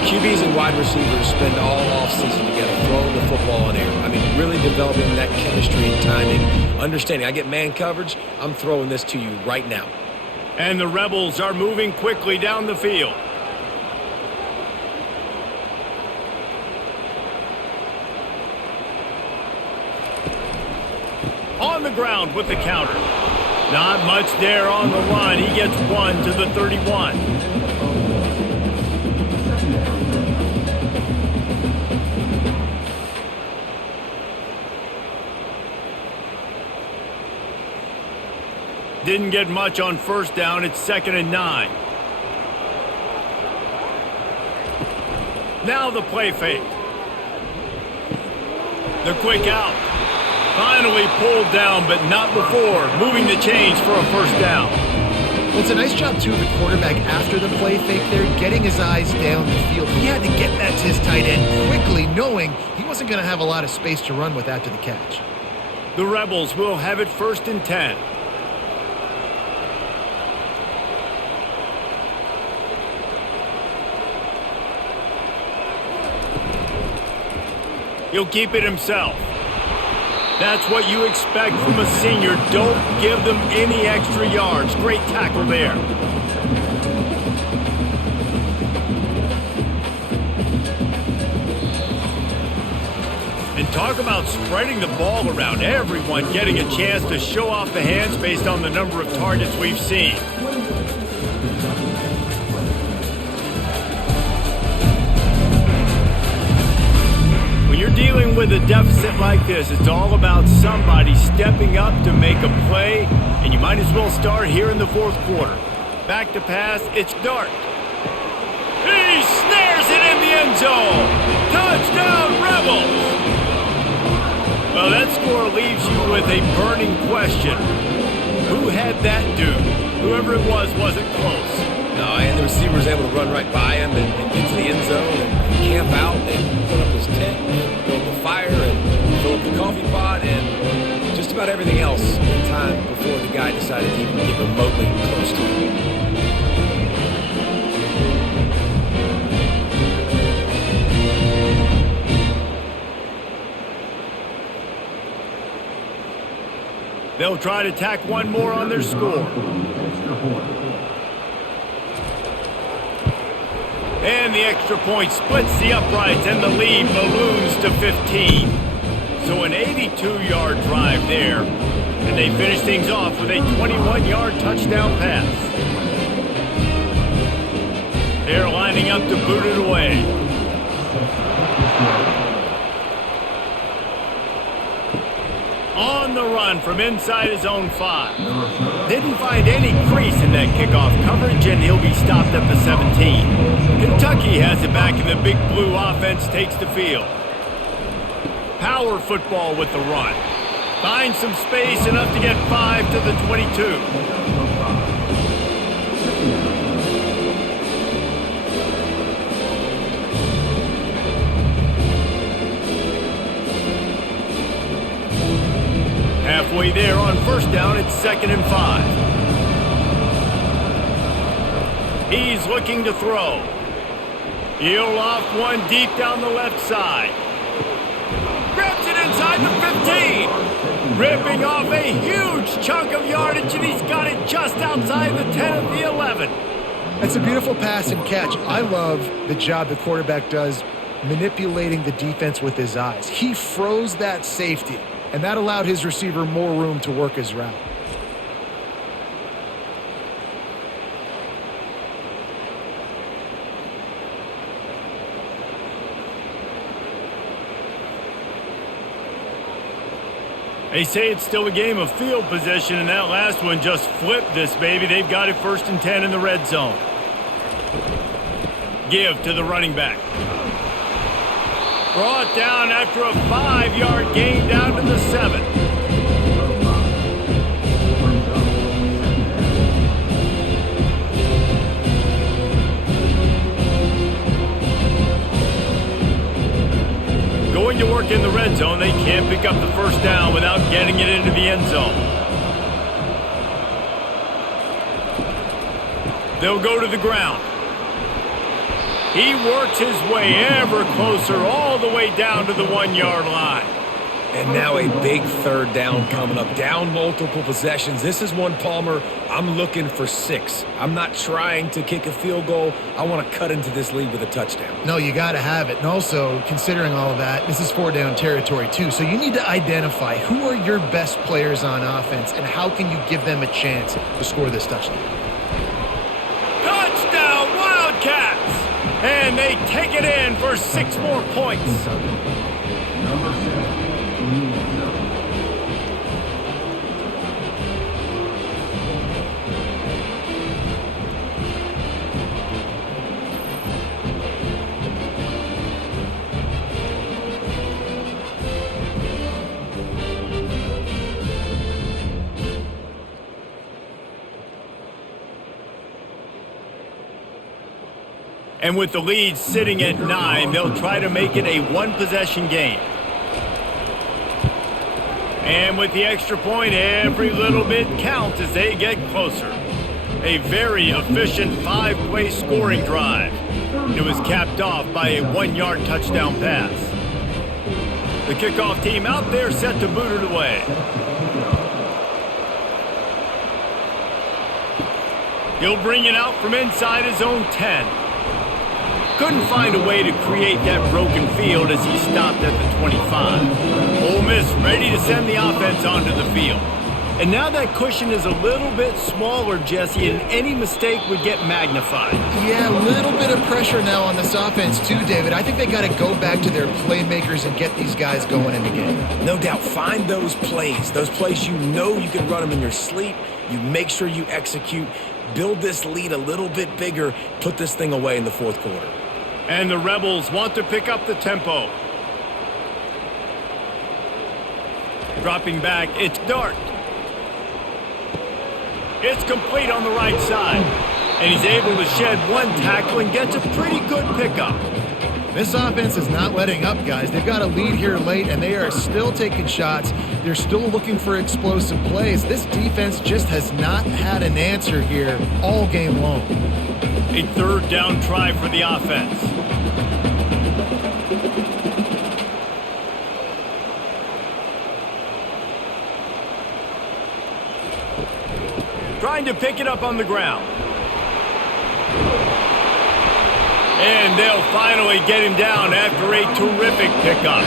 QBs and wide receivers spend all offseason together throwing the football in air. I mean, really developing that chemistry and timing. Understanding, I get man coverage, I'm throwing this to you right now. And the Rebels are moving quickly down the field. On the ground with the counter. Not much there on the run. He gets one to the 31. Didn't get much on first down. It's 2nd and 9. Now the play fake. The quick out. Finally pulled down, but not before moving the chains for a first down. Well, it's a nice job, too, of the quarterback after the play fake there, getting his eyes down the field. He had to get that to his tight end quickly, knowing he wasn't going to have a lot of space to run with after the catch. The Rebels will have it 1st and 10. He'll keep it himself. That's what you expect from a senior. Don't give them any extra yards. Great tackle there. And talk about spreading the ball around. Everyone getting a chance to show off the hands based on the number of targets we've seen. When you're dealing with a deficit like this, it's all about somebody stepping up to make a play, and you might as well start here in the 4th quarter. Back to pass, it's Dart. He snares it in the end zone. Touchdown, Rebels! Well, that score leaves you with a burning question. Who had that dude? Whoever it was wasn't close. No, and the receiver was able to run right by him and get to the end zone and camp out and put up his tent and build the fire and fill up the coffee pot and just about everything else in time before the guy decided to even get remotely close to him. They'll try to tack one more on their score. And the extra point splits the uprights, and the lead balloons to 15. So an 82-yard drive there. And they finish things off with a 21-yard touchdown pass. They're lining up to boot it away. On the run from inside his own 5. Didn't find any crease in that kickoff coverage, and he'll be stopped at the 17. Kentucky has it back, and the Big Blue offense takes the field. Power football with the run. Finds some space, enough to get 5 to the 22. Halfway there on first down, it's 2nd and 5. He's looking to throw. He'll loft one deep down the left side. Grabs it inside the 15. Ripping off a huge chunk of yardage, and he's got it just outside the 10 of the 11. That's a beautiful pass and catch. I love the job the quarterback does manipulating the defense with his eyes. He froze that safety, and that allowed his receiver more room to work his route. They say it's still a game of field position, and that last one just flipped this baby. They've got it 1st and 10 in the red zone. Give to the running back. Brought down after a 5-yard gain down to the 7. Going to work in the red zone. They can't pick up the first down without getting it into the end zone. They'll go to the ground. He works his way ever closer all the way down to the 1-yard line. And now a big 3rd down coming up. Down multiple possessions. This is one, Palmer, I'm looking for 6. I'm not trying to kick a field goal. I want to cut into this lead with a touchdown. No, you got to have it. And also, considering all of that, this is 4-down territory too. So you need to identify who are your best players on offense and how can you give them a chance to score this touchdown. Touchdown, Wildcats! And they take it in for 6 more points. And with the lead sitting at 9, they'll try to make it a one-possession game. And with the extra point, every little bit counts as they get closer. A very efficient 5-play scoring drive. It was capped off by a 1-yard touchdown pass. The kickoff team out there set to boot it away. He'll bring it out from inside his own 10. Couldn't find a way to create that broken field as he stopped at the 25. Ole Miss ready to send the offense onto the field. And now that cushion is a little bit smaller, Jesse, and any mistake would get magnified. Yeah, a little bit of pressure now on this offense too, David. I think they got to go back to their playmakers and get these guys going in the game. No doubt. Find those plays you know you can run them in your sleep. You make sure you execute. Build this lead a little bit bigger. Put this thing away in the fourth quarter. And the Rebels want to pick up the tempo. Dropping back, it's Dart. It's complete on the right side. And he's able to shed one tackle and gets a pretty good pickup. This offense is not letting up, guys. They've got a lead here late, and they are still taking shots. They're still looking for explosive plays. This defense just has not had an answer here all game long. A third down try for the offense. Trying to pick it up on the ground. And they'll finally get him down after a terrific pickup.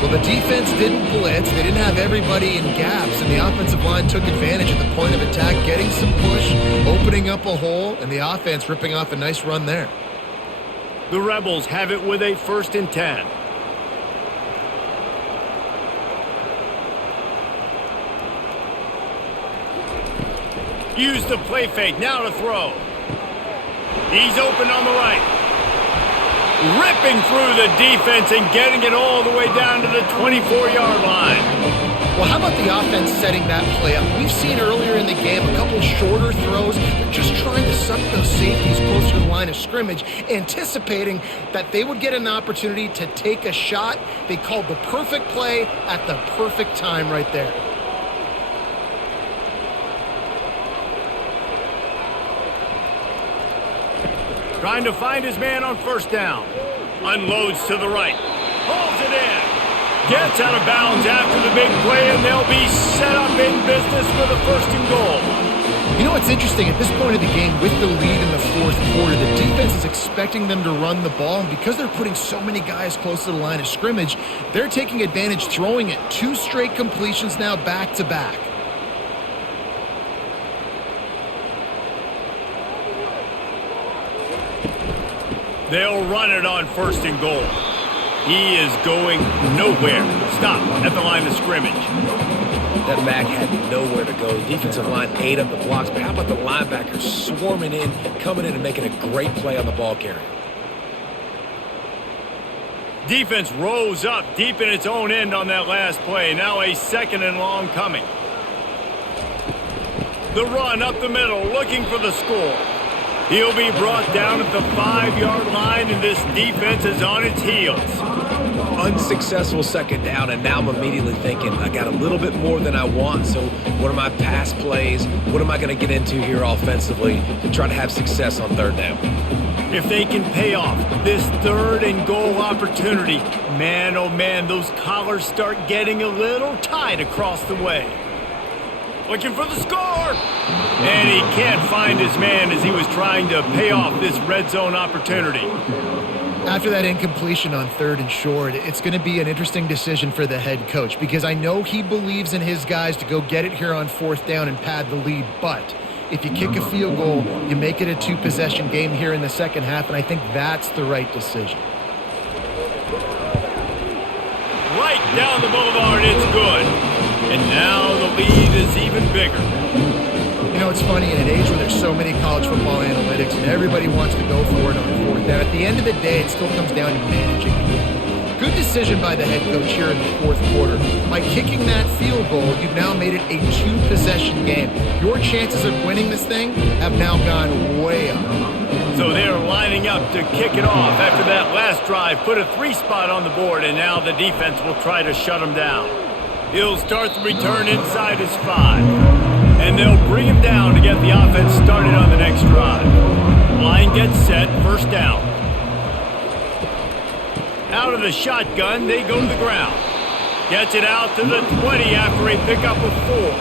Well, the defense didn't blitz. They didn't have everybody in gaps, and the offensive line took advantage at the point of attack, getting some push, opening up a hole, and the offense ripping off a nice run there. The Rebels have it with a 1st and 10. Use the play fake, now to throw. He's open on the right. Ripping through the defense and getting it all the way down to the 24-yard line. Well, how about the offense setting that play up? We've seen earlier in the game a couple shorter throws. They're just trying to suck those safeties closer to the line of scrimmage, anticipating that they would get an opportunity to take a shot. They called the perfect play at the perfect time right there. Trying to find his man on 1st down. Unloads to the right. Pulls it in. Gets out of bounds after the big play, and they'll be set up in business for the 1st and goal. You know what's interesting? At this point of the game, with the lead in the fourth quarter, the defense is expecting them to run the ball, and because they're putting so many guys close to the line of scrimmage, they're taking advantage, throwing it 2 straight completions now back-to-back. They'll run it on 1st and goal. He is going nowhere. Stop at the line of scrimmage. That back had nowhere to go. The defensive line ate up the blocks, but how about the linebackers swarming in, coming in and making a great play on the ball carrier? Defense rose up deep in its own end on that last play. Now a 2nd and long coming. The run up the middle, looking for the score. He'll be brought down at the 5-yard line, and this defense is on its heels. Unsuccessful 2nd down, and now I'm immediately thinking, I got a little bit more than I want, so what are my pass plays? What am I going to get into here offensively to try to have success on 3rd down? If they can pay off this 3rd and goal opportunity, man, oh man, those collars start getting a little tight across the way. Looking for the score! And he can't find his man as he was trying to pay off this red zone opportunity. After that incompletion on 3rd and short, it's going to be an interesting decision for the head coach because I know he believes in his guys to go get it here on 4th down and pad the lead, but if you kick a field goal, you make it a 2-possession game here in the second half, and I think that's the right decision. Right down the boulevard, it's good. And now the lead is even bigger. You know, it's funny, in an age where there's so many college football analytics and everybody wants to go for it on 4th down, at the end of the day, it still comes down to managing the game. Good decision by the head coach here in the 4th quarter. By kicking that field goal, you've now made it a 2-possession game. Your chances of winning this thing have now gone way up. So they're lining up to kick it off after that last drive. Put a 3-spot on the board, and now the defense will try to shut them down. He'll start the return inside his 5. And they'll bring him down to get the offense started on the next drive. Line gets set, first down. Out of the shotgun, they go to the ground. Gets it out to the 20 after a pickup of 4.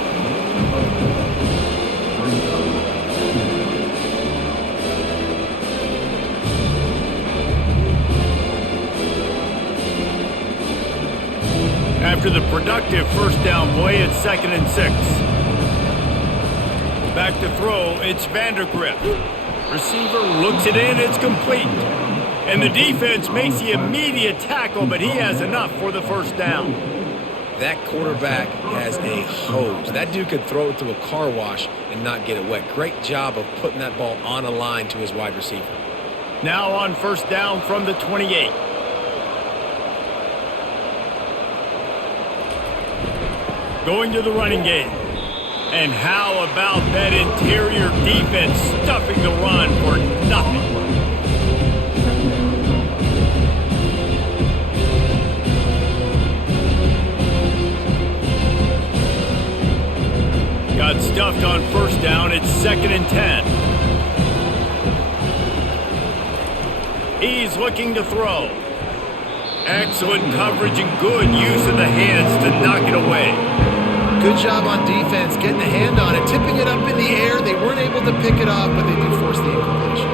After the productive first down play, it's 2nd and 6. Back to throw, it's Vandergrift. Receiver looks it in, it's complete. And the defense makes the immediate tackle, but he has enough for the first down. That quarterback has a hose. That dude could throw it to a car wash and not get it wet. Great job of putting that ball on a line to his wide receiver. Now on first down from the 28. Going to the running game. And how about that interior defense stuffing the run for nothing? Got stuffed on first down. It's 2nd and 10. He's looking to throw. Excellent coverage and good use of the hands to knock it away. Good job on defense, getting a hand on it, tipping it up in the air. They weren't able to pick it off, but they do force the incompletion.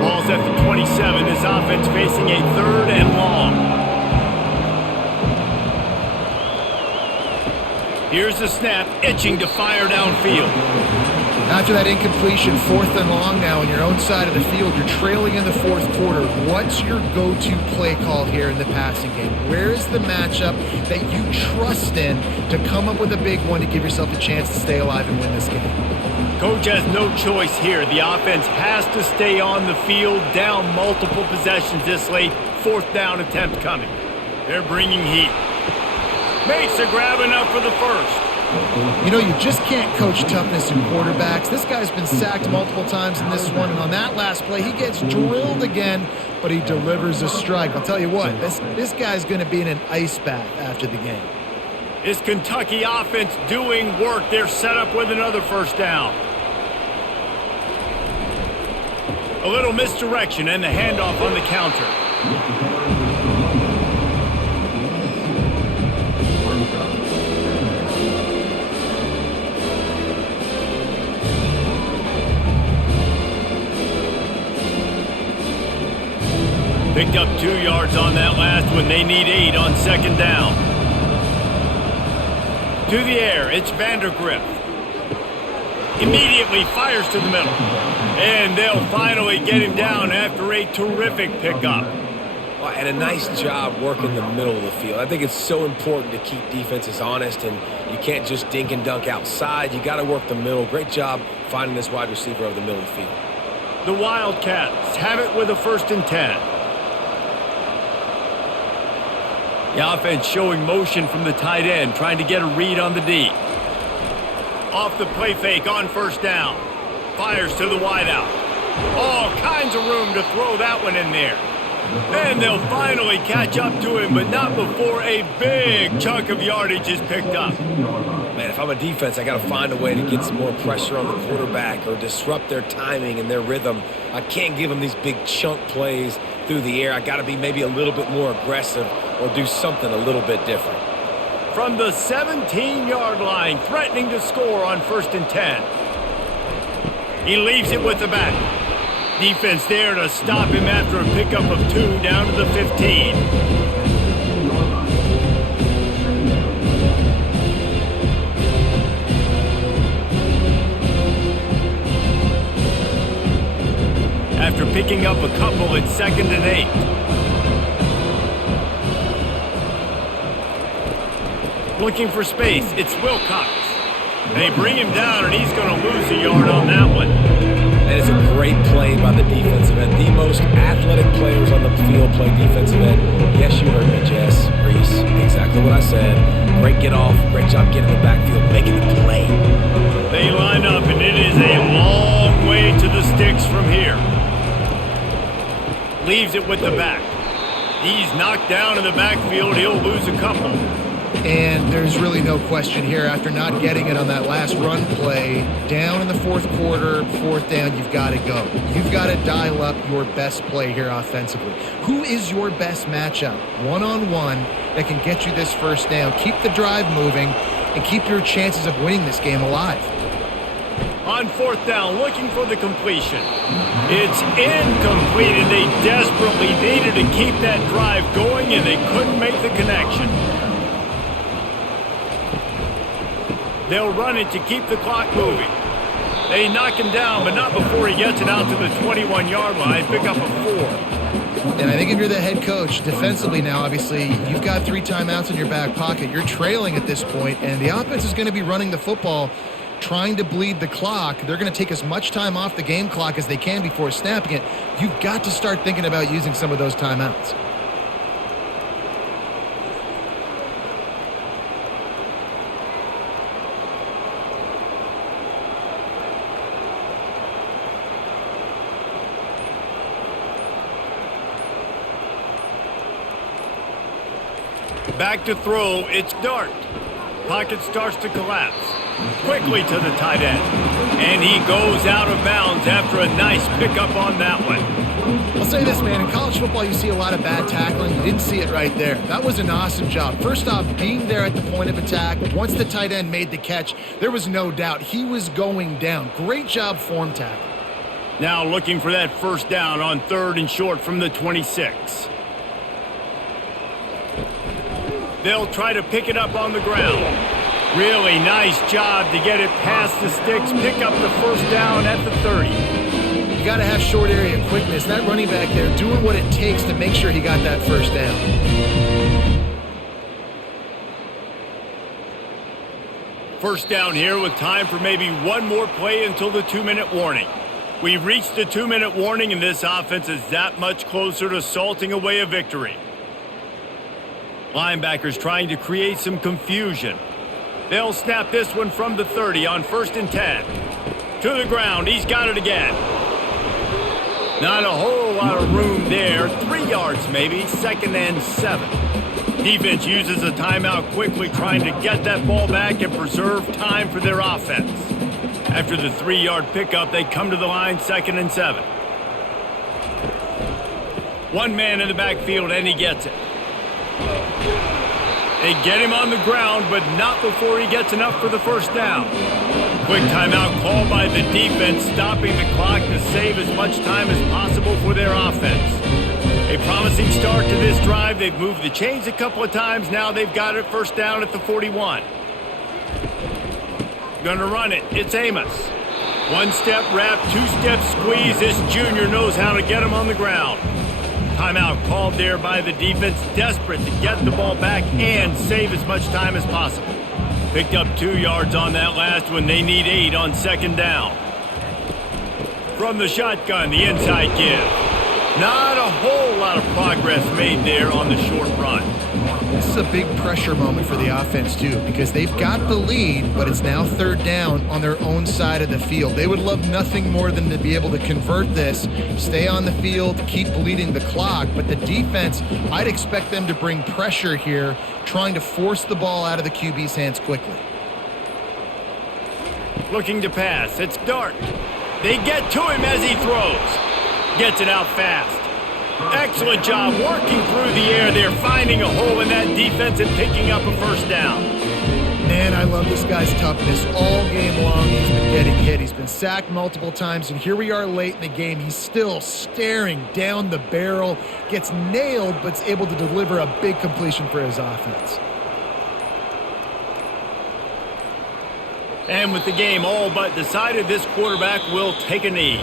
Ball's at the 27. This offense facing a 3rd and long. Here's the snap, itching to fire downfield. After that incompletion, 4th and long now on your own side of the field, you're trailing in the 4th quarter. What's your go-to play call here in the passing game? Where is the matchup that you trust in to come up with a big one to give yourself a chance to stay alive and win this game? Coach has no choice here. The offense has to stay on the field, down multiple possessions this late. 4th down attempt coming. They're bringing heat. Makes a grab enough for the first. You know, you just can't coach toughness in quarterbacks. This guy's been sacked multiple times in this one, and on that last play, he gets drilled again, but he delivers a strike. I'll tell you what, this guy's going to be in an ice bath after the game. Is Kentucky offense doing work? They're set up with another first down. A little misdirection and the handoff on the counter. Picked up 2 yards on that last one. They need 8 on 2nd down. To the air, it's Vandergrift. Immediately fires to the middle. And they'll finally get him down after a terrific pickup. Well, and a nice job working the middle of the field. I think it's so important to keep defenses honest, and you can't just dink and dunk outside. You got to work the middle. Great job finding this wide receiver over the middle of the field. The Wildcats have it with a 1st and 10. The offense showing motion from the tight end, trying to get a read on the D. Off the play fake on first down. Fires to the wideout. All kinds of room to throw that one in there. And they'll finally catch up to him, but not before a big chunk of yardage is picked up. Man, if I'm a defense, I got to find a way to get some more pressure on the quarterback or disrupt their timing and their rhythm. I can't give them these big chunk plays through the air. I got to be maybe a little bit more aggressive or do something a little bit different. From the 17-yard line, threatening to score on 1st and 10. He leaves it with the back. Defense there to stop him after a pickup of 2 down to the 15. After picking up a couple, it's 2nd and 8. Looking for space, it's Wilcox. They bring him down, and he's going to lose a yard on that one. And it's a great play by the defensive end. The most athletic players on the field play defensive end. Yes, you heard me, Jess, Reese. Exactly what I said. Great get off. Great job getting in the backfield, making the play. They line leaves it with the back. He's knocked down in the backfield. He'll lose a couple. And there's really no question here. After not getting it on that last run play, down in the fourth quarter, fourth down, you've got to go. You've got to dial up your best play here offensively. Who is your best matchup, one-on-one, that can get you this first down? Keep the drive moving and keep your chances of winning this game alive. On fourth down, looking for the completion. It's incomplete, and they desperately needed to keep that drive going, and they couldn't make the connection. They'll run it to keep the clock moving. They knock him down, but not before he gets it out to the 21-yard line. Pick up a 4. And I think if you're the head coach, defensively now, obviously, you've got 3 timeouts in your back pocket. You're trailing at this point, and the offense is going to be running the football, trying to bleed the clock. They're going to take as much time off the game clock as they can before snapping it. You've got to start thinking about using some of those timeouts. Back to throw, it's Dart. Pocket starts to collapse. Quickly to the tight end. And he goes out of bounds after a nice pickup on that one. I'll say this, man. In college football, you see a lot of bad tackling. You didn't see it right there. That was an awesome job. First off, being there at the point of attack. Once the tight end made the catch, there was no doubt he was going down. Great job form tackling. Now looking for that first down on 3rd and short from the 26. They'll try to pick it up on the ground. Really nice job to get it past the sticks, pick up the first down at the 30. You got to have short area quickness. That running back there doing what it takes to make sure he got that first down. First down here with time for maybe one more play until the 2-minute warning. We've reached the 2-minute warning, and this offense is that much closer to salting away a victory. Linebackers trying to create some confusion. They'll snap this one from the 30 on 1st and 10. To the ground, he's got it again. Not a whole lot of room there. 3 yards maybe, 2nd and 7. Defense uses a timeout quickly, trying to get that ball back and preserve time for their offense. After the 3-yard pickup, they come to the line, 2nd and 7. One man in the backfield, and he gets it. They get him on the ground, but not before he gets enough for the first down. Quick timeout called by the defense, stopping the clock to save as much time as possible for their offense. A promising start to this drive. They've moved the chains a couple of times. Now they've got it first down at the 41. Gonna run it. It's Amos. 1-step wrap, 2-step squeeze. This junior knows how to get him on the ground. Timeout called there by the defense, desperate to get the ball back and save as much time as possible. Picked up 2 yards on that last one. They need 8 on 2nd down. From the shotgun, the inside give. Not a whole lot of progress made there on the short run. This is a big pressure moment for the offense, too, because they've got the lead, but it's now 3rd down on their own side of the field. They would love nothing more than to be able to convert this, stay on the field, keep bleeding the clock. But the defense, I'd expect them to bring pressure here, trying to force the ball out of the QB's hands quickly. Looking to pass. It's Dart. They get to him as he throws. Gets it out fast. Excellent job working through the air there, finding a hole in that defense and picking up a first down. Man, I love this guy's toughness. All game long, he's been getting hit. He's been sacked multiple times, and here we are late in the game. He's still staring down the barrel, gets nailed, but is able to deliver a big completion for his offense. And with the game all but decided, this quarterback will take a knee.